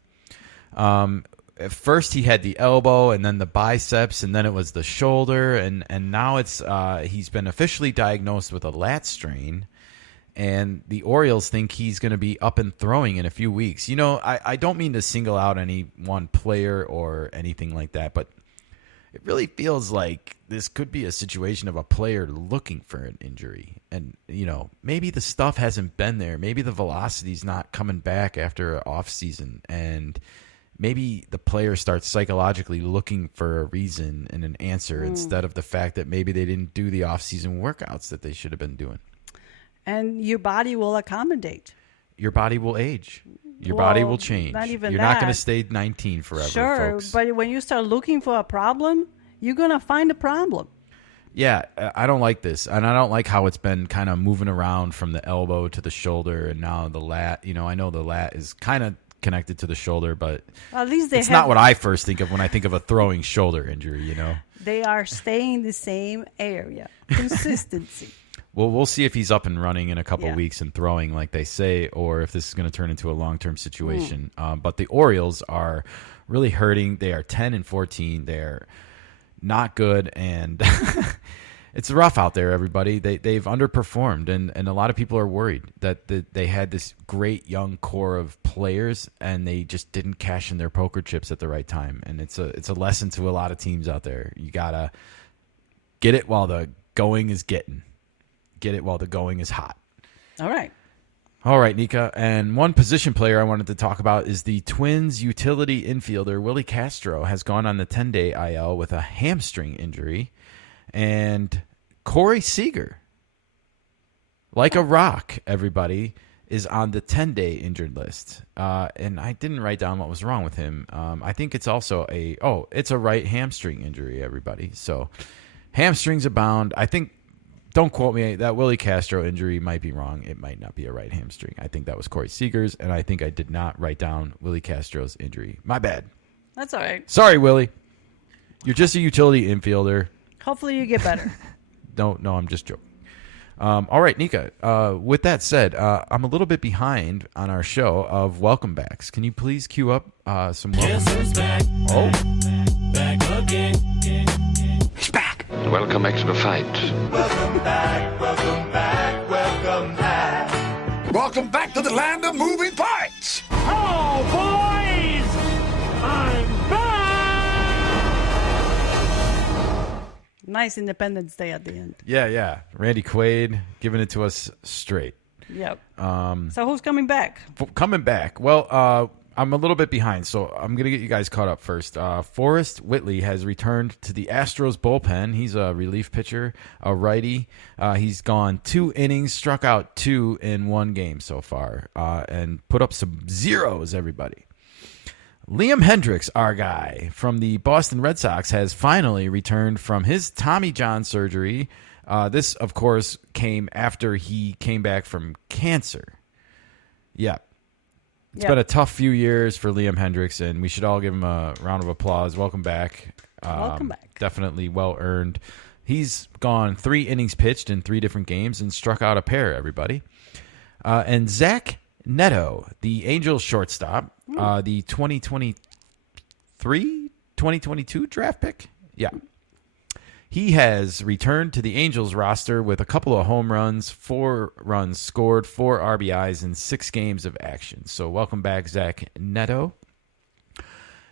At first he had the elbow and then the biceps and then it was the shoulder and now it's he's been officially diagnosed with a lat strain and the Orioles think he's going to be up and throwing in a few weeks. You know, I don't mean to single out any one player or anything like that, but it really feels like this could be a situation of a player looking for an injury. And, you know, maybe the stuff hasn't been there. Maybe the velocity's not coming back after an off season and maybe the player starts psychologically looking for a reason and an answer instead of the fact that maybe they didn't do the off-season workouts that they should have been doing. And your body will accommodate. Your body will age. Your body will change. Not even You're that. not going to stay 19 forever, sure, folks. But when you start looking for a problem, you're going to find a problem. Yeah, I don't like this. And I don't like how it's been kind of moving around from the elbow to the shoulder and now the lat. You know, I know the lat is kind of connected to the shoulder, but at least it's not what I first think of when I think of a throwing shoulder injury, you know. They are staying in the same area. Consistency. Well, we'll see if he's up and running in a couple weeks and throwing like they say, or if this is going to turn into a long-term situation. But the Orioles are really hurting. They are 10-14. They're not good, and it's rough out there, everybody. They've underperformed, and a lot of people are worried that they had this great young core of players, and they just didn't cash in their poker chips at the right time. And it's a lesson to a lot of teams out there. You got to get it while the going is getting. Get it while the going is hot. All right. All right, Nikka. And one position player I wanted to talk about is the Twins utility infielder. Willie Castro has gone on the 10-day IL with a hamstring injury. And Corey Seager, like a rock, everybody, is on the 10-day injured list. And I didn't write down what was wrong with him. I think it's also it's a right hamstring injury, everybody. So hamstrings abound. I think, don't quote me, that Willie Castro injury might be wrong. It might not be a right hamstring. I think that was Corey Seager's, and I think I did not write down Willie Castro's injury. My bad. That's all right. Sorry, Willie. You're just a utility infielder. Hopefully you get better. No, I'm just joking. All right, Nikka, with that said, I'm a little bit behind on our show of welcome backs. Can you please cue up some welcome backs? Oh. Back again. He's back. Welcome back to the fight. Welcome back, welcome back, welcome back. Welcome back to the land of moving parts. Oh, boys! I'm back! Nice Independence Day at the end. Yeah. Randy Quaid giving it to us straight. Yep. So who's coming back? Coming back. Well, I'm a little bit behind, so I'm going to get you guys caught up first. Forrest Whitley has returned to the Astros bullpen. He's a relief pitcher, a righty. He's gone 2 innings, struck out 2 in 1 game so far, and put up some zeros, everybody. Liam Hendricks, our guy from the Boston Red Sox, has finally returned from his Tommy John surgery. This, of course, came after he came back from cancer. Yeah. It's been a tough few years for Liam Hendricks, and we should all give him a round of applause. Welcome back. Welcome back. Definitely well-earned. He's gone 3 innings pitched in 3 different games and struck out a pair, everybody. And Zach Neto, the Angels shortstop, the 2022 draft pick. Yeah. He has returned to the Angels roster with a couple of home runs, 4 runs scored, 4 RBIs in 6 games of action. So welcome back, Zach Neto.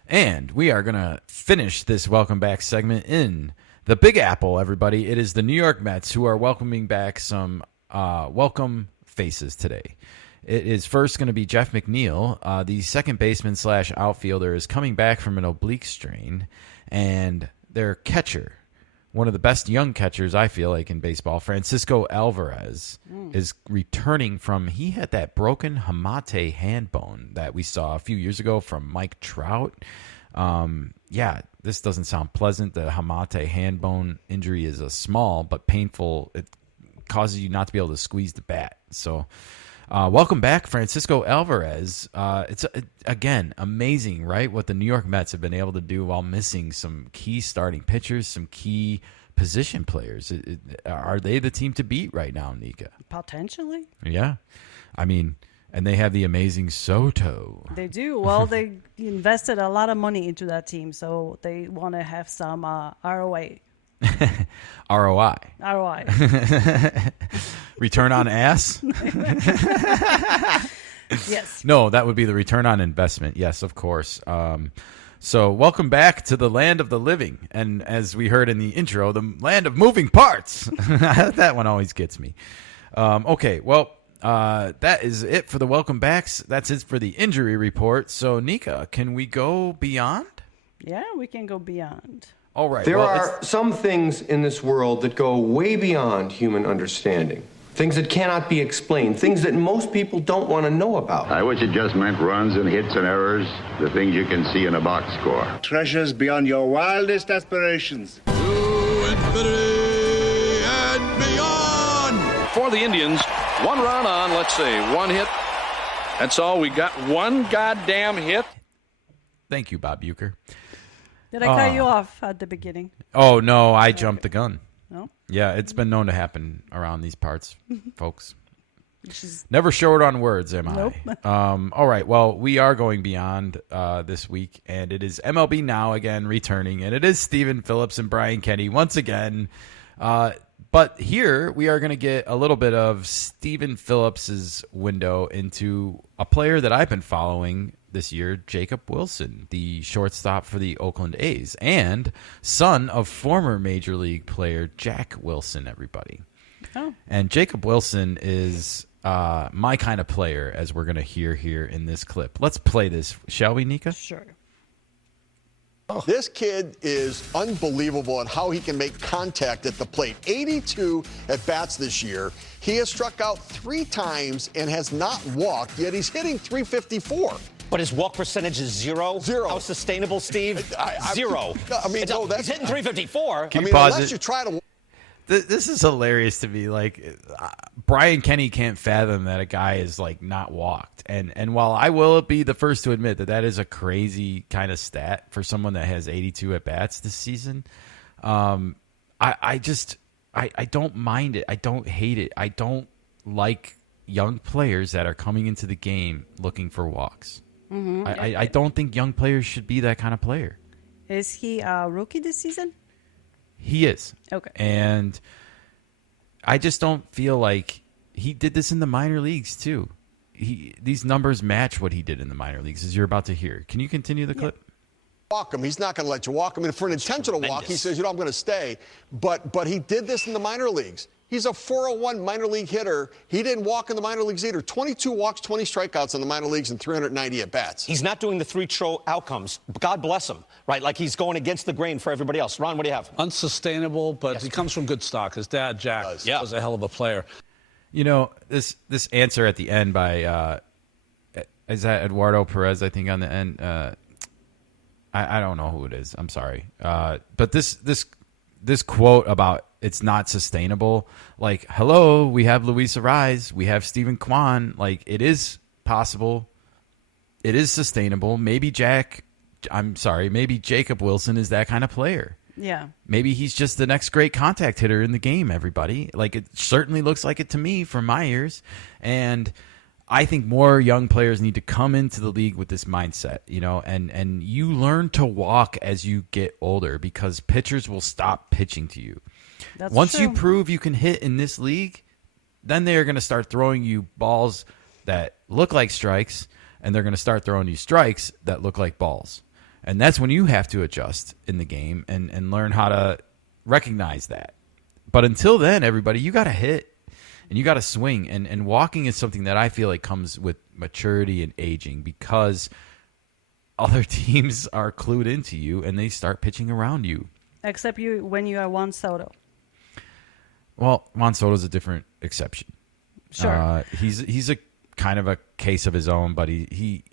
And we are going to finish this welcome back segment in the Big Apple, everybody. It is the New York Mets who are welcoming back some welcome faces today. It is first going to be Jeff McNeil. The second baseman / outfielder is coming back from an oblique strain. And their catcher, one of the best young catchers, I feel like, in baseball, Francisco Alvarez, is returning from, he had that broken Hamate hand bone that we saw a few years ago from Mike Trout. This doesn't sound pleasant. The Hamate hand bone injury is a small but painful. It causes you not to be able to squeeze the bat. So welcome back, Francisco Alvarez. It's, again, amazing, right, what the New York Mets have been able to do while missing some key starting pitchers, some key position players. Are they the team to beat right now, Nikka? Potentially. Yeah. I mean, and they have the amazing Soto. They do. Well, they invested a lot of money into that team, so they want to have some ROI. ROI. Return on ass? Yes. No, that would be the return on investment. Yes, of course. So welcome back to the land of the living. And as we heard in the intro, the land of moving parts. That one always gets me. Okay, well, that is it for the welcome backs. That's it for the injury report. So, Nikka, can we go beyond? Yeah, we can go beyond. All right. There are some things in this world that go way beyond human understanding. Things that cannot be explained, things that most people don't want to know about. I wish it just meant runs and hits and errors, the things you can see in a box score. Treasures beyond your wildest aspirations. To infinity and beyond. For the Indians, one run on, let's see, one hit. That's all. We got one goddamn hit. Thank you, Bob Uecker. Did I cut you off at the beginning? Oh, no, I jumped the gun. No? Yeah, it's been known to happen around these parts, folks. Never short on words, am I? Nope. All right, well, we are going beyond this week, and it is MLB Now again returning, and it is Stephen Phillips and Brian Kenny once again. But here we are going to get a little bit of Stephen Phillips's window into a player that I've been following this year, Jacob Wilson, the shortstop for the Oakland A's, and son of former Major League player Jack Wilson, everybody. Oh. And Jacob Wilson is my kind of player, as we're going to hear here in this clip. Let's play this, shall we, Nikka? Sure. This kid is unbelievable at how he can make contact at the plate. 82 at bats this year. He has struck out 3 times and has not walked, yet he's hitting .354. But his walk percentage is 0? Zero. How sustainable, Steve? 0. I mean, no, that's... He's hitting .354. Can you I mean, pause unless it? you try to... This is hilarious to me. Like, Brian Kenny can't fathom that a guy is like not walked. And while I will be the first to admit that is a crazy kind of stat for someone that has 82 at bats this season, I don't mind it. I don't hate it. I don't like young players that are coming into the game looking for walks. Mm-hmm. I don't think young players should be that kind of player. Is he a rookie this season? He is. Okay. And I just don't feel like he did this in the minor leagues too. These numbers match what he did in the minor leagues, as you're about to hear. Can you continue the clip? Walk him. He's not going to let you walk him. I mean, for an intentional walk, he says, I'm going to stay. But he did this in the minor leagues. He's a 401 minor league hitter. He didn't walk in the minor leagues either. 22 walks, 20 strikeouts in the minor leagues, and 390 at bats. He's not doing the 3 true outcomes. God bless him, right? Like he's going against the grain for everybody else. Ron, what do you have? Unsustainable, but he comes from good stock. His dad, Jack, was a hell of a player. You know, this answer at the end by is that Eduardo Perez, I think, on the end. I don't know who it is. I'm sorry. But this quote about it's not sustainable. Like, hello, we have Luis Arraez, we have Stephen Kwan. Like, it is possible. It is sustainable. Maybe Jacob Wilson is that kind of player. Yeah. Maybe he's just the next great contact hitter in the game, everybody. Like, it certainly looks like it to me from my ears. And I think more young players need to come into the league with this mindset, you know, and you learn to walk as you get older because pitchers will stop pitching to you. Once you prove you can hit in this league, then they are going to start throwing you balls that look like strikes, and they're going to start throwing you strikes that look like balls. And that's when you have to adjust in the game and learn how to recognize that. But until then, everybody, you got to hit. And you got to swing. And walking is something that I feel like comes with maturity and aging because other teams are clued into you and they start pitching around you. Except when you are Juan Soto. Well, Juan Soto's a different exception. Sure. He's a kind of a case of his own, but he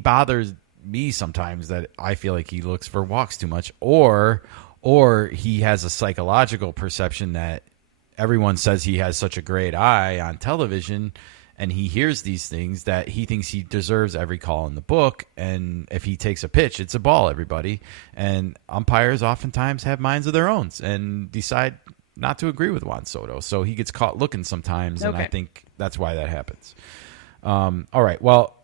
bothers me sometimes that I feel like he looks for walks too much, or he has a psychological perception that everyone says he has such a great eye on television, and he hears these things that he thinks he deserves every call in the book. And if he takes a pitch, it's a ball, everybody. And umpires oftentimes have minds of their own and decide not to agree with Juan Soto. So he gets caught looking sometimes, and I think that's why that happens. All right, well,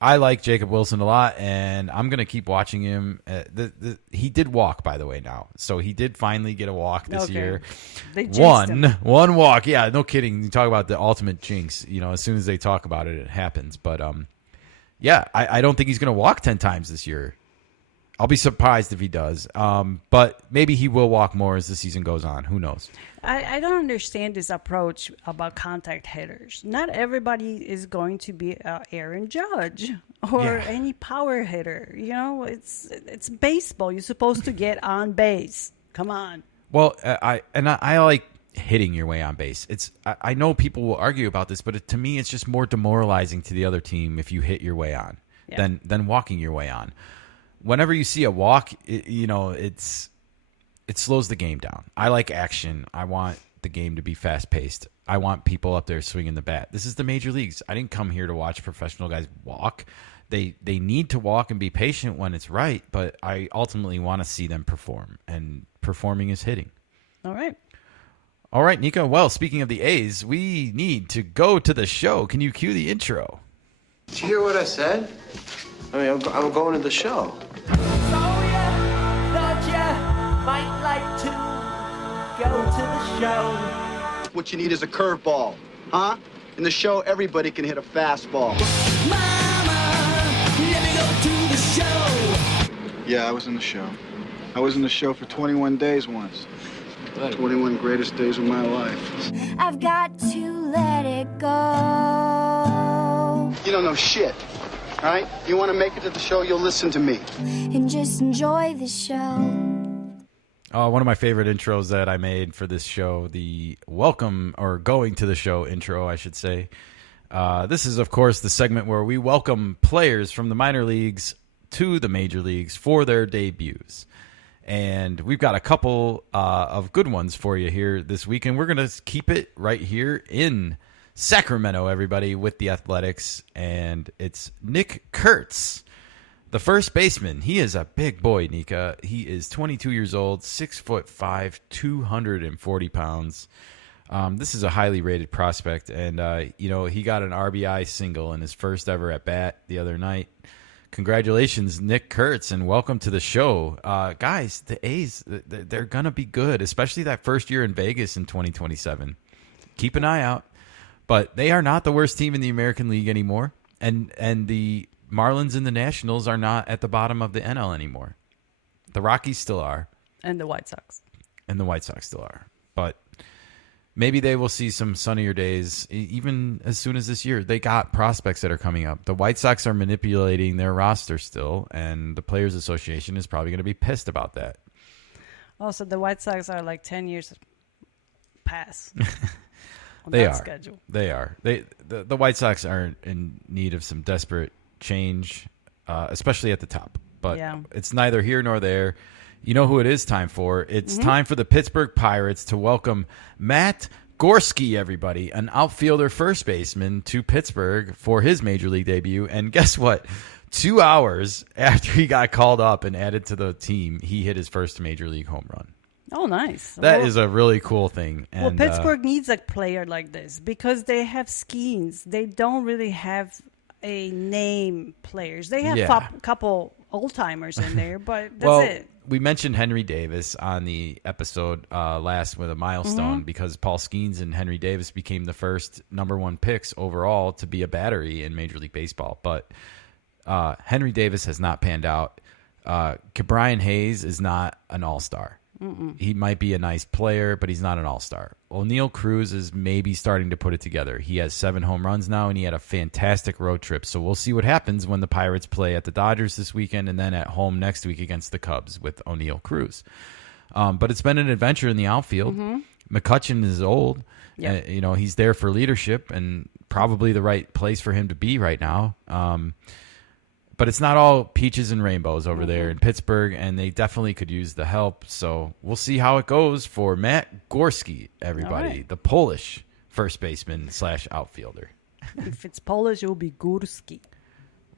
I like Jacob Wilson a lot, and I'm going to keep watching him. He did walk, by the way, now. So he did finally get a walk this year. They jinxed him. One walk. Yeah, no kidding. You talk about the ultimate jinx. You know, as soon as they talk about it, it happens. But, yeah, I don't think he's going to walk 10 times this year. I'll be surprised if he does. But maybe he will walk more as the season goes on. Who knows? I don't understand this approach about contact hitters. Not everybody is going to be Aaron Judge or any power hitter. You know, it's baseball. You're supposed to get on base. Come on. Well, I like hitting your way on base. I know people will argue about this, but to me, it's just more demoralizing to the other team if you hit your way on than walking your way on. Whenever you see a walk, it slows the game down. I like action. I want the game to be fast paced. I want people up there swinging the bat. This is the major leagues. I didn't come here to watch professional guys walk. They need to walk and be patient when it's right, but I ultimately want to see them perform, and performing is hitting. All right. All right, Nikka. Well, speaking of the A's, we need to go to the show. Can you cue the intro? Did you hear what I said? I mean, I'm going to the show. Thought you might like to go to the show. What you need is a curveball, huh? In the show, everybody can hit a fastball. Mama, let me go to the show. Yeah, I was in the show. I was in the show for 21 days once. 21 greatest days of my life. I've got to let it go. You don't know shit, all right? You want to make it to the show, you'll listen to me. And just enjoy the show. One of my favorite intros that I made for this show, the welcome or going to the show intro, I should say. This is, of course, the segment where we welcome players from the minor leagues to the major leagues for their debuts. And we've got a couple of good ones for you here this week, and we're going to keep it right here in Sacramento, everybody, with the Athletics. And it's Nick Kurtz, the first baseman. He is a big boy, Nikka. He is 22 years old, 6'5", 240 pounds. This is a highly rated prospect, and he got an RBI single in his first ever at bat the other night. Congratulations, Nick Kurtz, and welcome to the show. Guys, the A's, they're going to be good, especially that first year in Vegas in 2027. Keep an eye out. But they are not the worst team in the American League anymore, and the Marlins and the Nationals are not at the bottom of the NL anymore. The Rockies still are. And the White Sox. And the White Sox still are. But maybe they will see some sunnier days even as soon as this year. They got prospects that are coming up. The White Sox are manipulating their roster still, and the Players Association is probably going to be pissed about that. Also, the White Sox are like 10 years past on They that are. schedule. They are. The White Sox are in need of some desperate change, especially at the top. But it's neither here nor there. You know who it is time for? It's time for the Pittsburgh Pirates to welcome Matt Gorski, everybody, an outfielder first baseman, to Pittsburgh for his major league debut. And guess what? 2 hours after he got called up and added to the team, he hit his first major league home run. Oh, nice. That is a really cool thing. And, Pittsburgh needs a player like this because they have schemes. They don't really have a name players. They have a couple old-timers in there, but that's it. We mentioned Henry Davis on the episode last with a milestone because Paul Skeens and Henry Davis became the first #1 picks overall to be a battery in Major League Baseball. But Henry Davis has not panned out. Brian Hayes is not an all-star. He might be a nice player, but he's not an all-star. O'Neal Cruz is maybe starting to put it together. He has 7 home runs now, and he had a fantastic road trip. So we'll see what happens when the Pirates play at the Dodgers this weekend and then at home next week against the Cubs with O'Neal Cruz. But it's been an adventure in the outfield. McCutchen is old. He's there for leadership and probably the right place for him to be right now. But it's not all peaches and rainbows over there in Pittsburgh, and they definitely could use the help. So we'll see how it goes for Matt Gorski, everybody, the Polish first baseman / outfielder. If it's Polish, it will be Górski.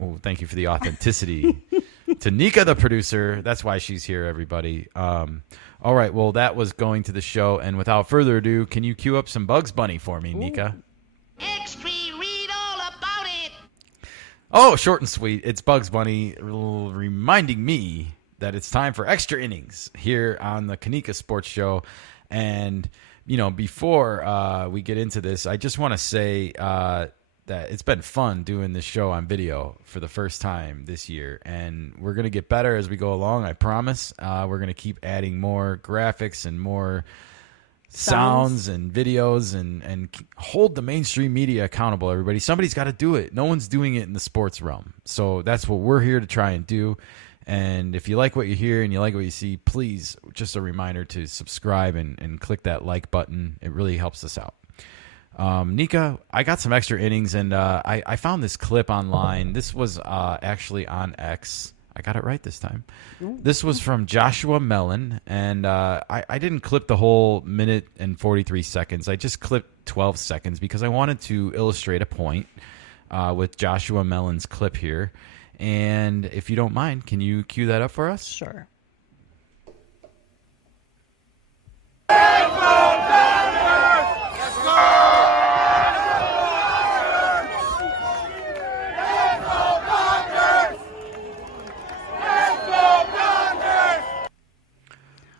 Oh, thank you for the authenticity. To Nikka, the producer. That's why she's here, everybody. All right, well, that was going to the show. And without further ado, can you cue up some Bugs Bunny for me, Nikka? Oh, short and sweet. It's Bugs Bunny reminding me that it's time for extra innings here on the KeNikka Sports Show. And, before we get into this, I just want to say that it's been fun doing this show on video for the first time this year. And we're going to get better as we go along, I promise. We're going to keep adding more graphics and more sounds and videos and hold the mainstream media accountable, everybody. Somebody's got to do it. No one's doing it in the sports realm. So that's what we're here to try and do. And if you like what you hear and you like what you see, please, just a reminder to subscribe and click that like button. It really helps us out. Nikka, I got some extra innings, and I found this clip online. This was actually on X. I got it right this time. This was from Joshua Mellon, and I didn't clip the whole minute and 43 seconds. I just clipped 12 seconds because I wanted to illustrate a point with Joshua Mellon's clip here. And if you don't mind, can you cue that up for us? Sure.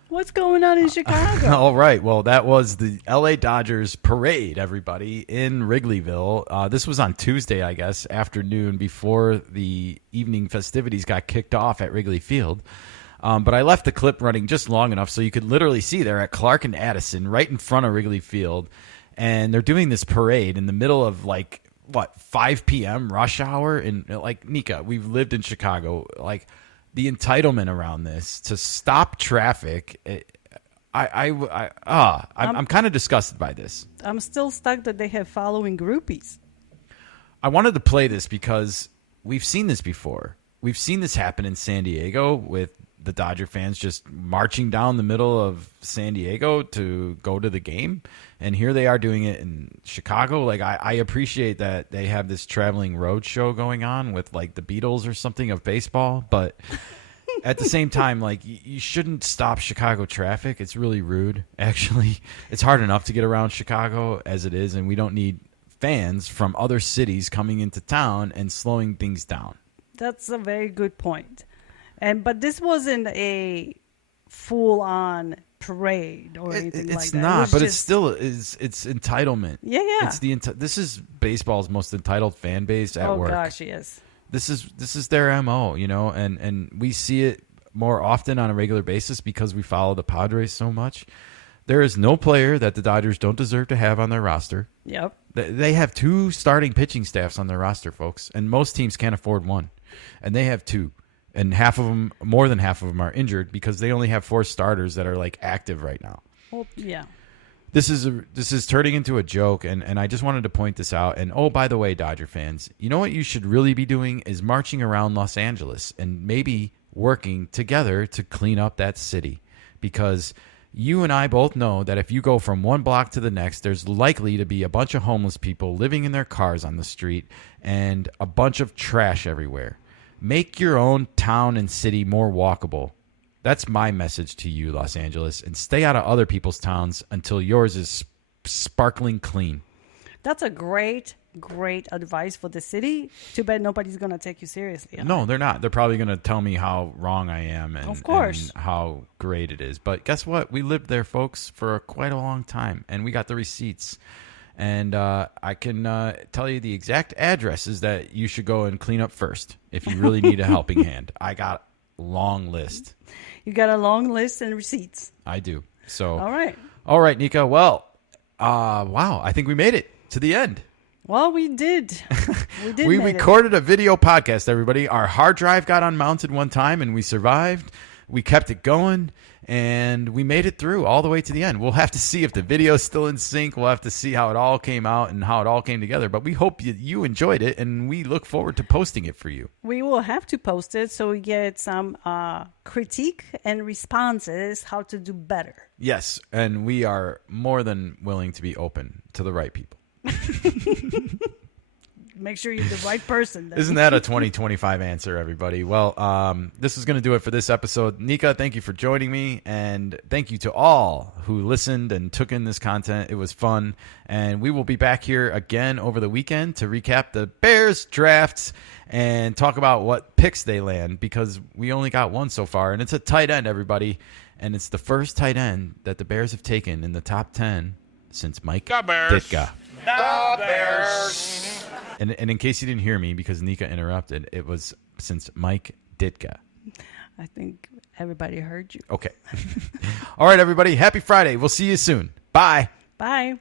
What's going on in Chicago? All right. Well, that was the LA Dodgers parade, everybody, in Wrigleyville. This was on Tuesday, I guess, afternoon before the evening festivities got kicked off at Wrigley Field. But I left the clip running just long enough so you could literally see they're at Clark and Addison right in front of Wrigley Field. And they're doing this parade in the middle of 5 p.m. rush hour. And Nikka, we've lived in Chicago. The entitlement around this to stop traffic, I'm kind of disgusted by this. I'm still stuck that they have following groupies. I wanted to play this because we've seen this before. We've seen this happen in San Diego with the Dodger fans just marching down the middle of San Diego to go to the game. And here they are doing it in Chicago. I appreciate that they have this traveling road show going on with the Beatles or something of baseball. But at the same time, you shouldn't stop Chicago traffic. It's really rude, actually. It's hard enough to get around Chicago as it is. And we don't need fans from other cities coming into town and slowing things down. That's a very good point. But this wasn't a full-on parade or anything like that. It's not, but it's still it's entitlement. Yeah. This is baseball's most entitled fan base at work. Oh gosh, yes. This is their MO, and we see it more often on a regular basis because we follow the Padres so much. There is no player that the Dodgers don't deserve to have on their roster. Yep. They have 2 starting pitching staffs on their roster, folks, and most teams can't afford one, and they have 2. And more than half of them are injured because they only have 4 starters that are active right now. Well, yeah. This is turning into a joke, and I just wanted to point this out. And oh, by the way, Dodger fans, you know what you should really be doing is marching around Los Angeles and maybe working together to clean up that city, because you and I both know that if you go from one block to the next, there's likely to be a bunch of homeless people living in their cars on the street and a bunch of trash everywhere. Make your own town and city more walkable. That's my message to you, Los Angeles, and stay out of other people's towns until yours is sparkling clean. That's a great advice for the city. Too bad nobody's going to take you seriously. No, they're not. They're probably going to tell me how wrong I am and, of course, and how great it is. But guess what? We lived there, folks, for quite a long time, and we got the receipts. And I can tell you the exact addresses that you should go and clean up first if you really need a helping hand. I got a long list. You got a long list and receipts. I do. So all right, Nikka. Well, wow, I think we made it to the end. Well, we did. We recorded a video podcast, everybody. Our hard drive got unmounted one time, and we survived. We kept it going, and we made it through all the way to the end. We'll have to see if the video is still in sync. We'll have to see how it all came out and how it all came together. But we hope you enjoyed it, and we look forward to posting it for you. We will have to post it so we get some critique and responses how to do better. Yes, and we are more than willing to be open to the right people. Make sure you're the right person. Then. Isn't that a 2025 answer, everybody? Well, this is going to do it for this episode. Nikka, thank you for joining me, and thank you to all who listened and took in this content. It was fun, and we will be back here again over the weekend to recap the Bears drafts and talk about what picks they land, because we only got one so far, and it's a tight end, everybody, and it's the first tight end that the Bears have taken in the top 10 since Mike Ditka. The Bears. And in case you didn't hear me, because Nikka interrupted, it was since Mike Ditka. I think everybody heard you. Okay. All right, everybody. Happy Friday. We'll see you soon. Bye. Bye.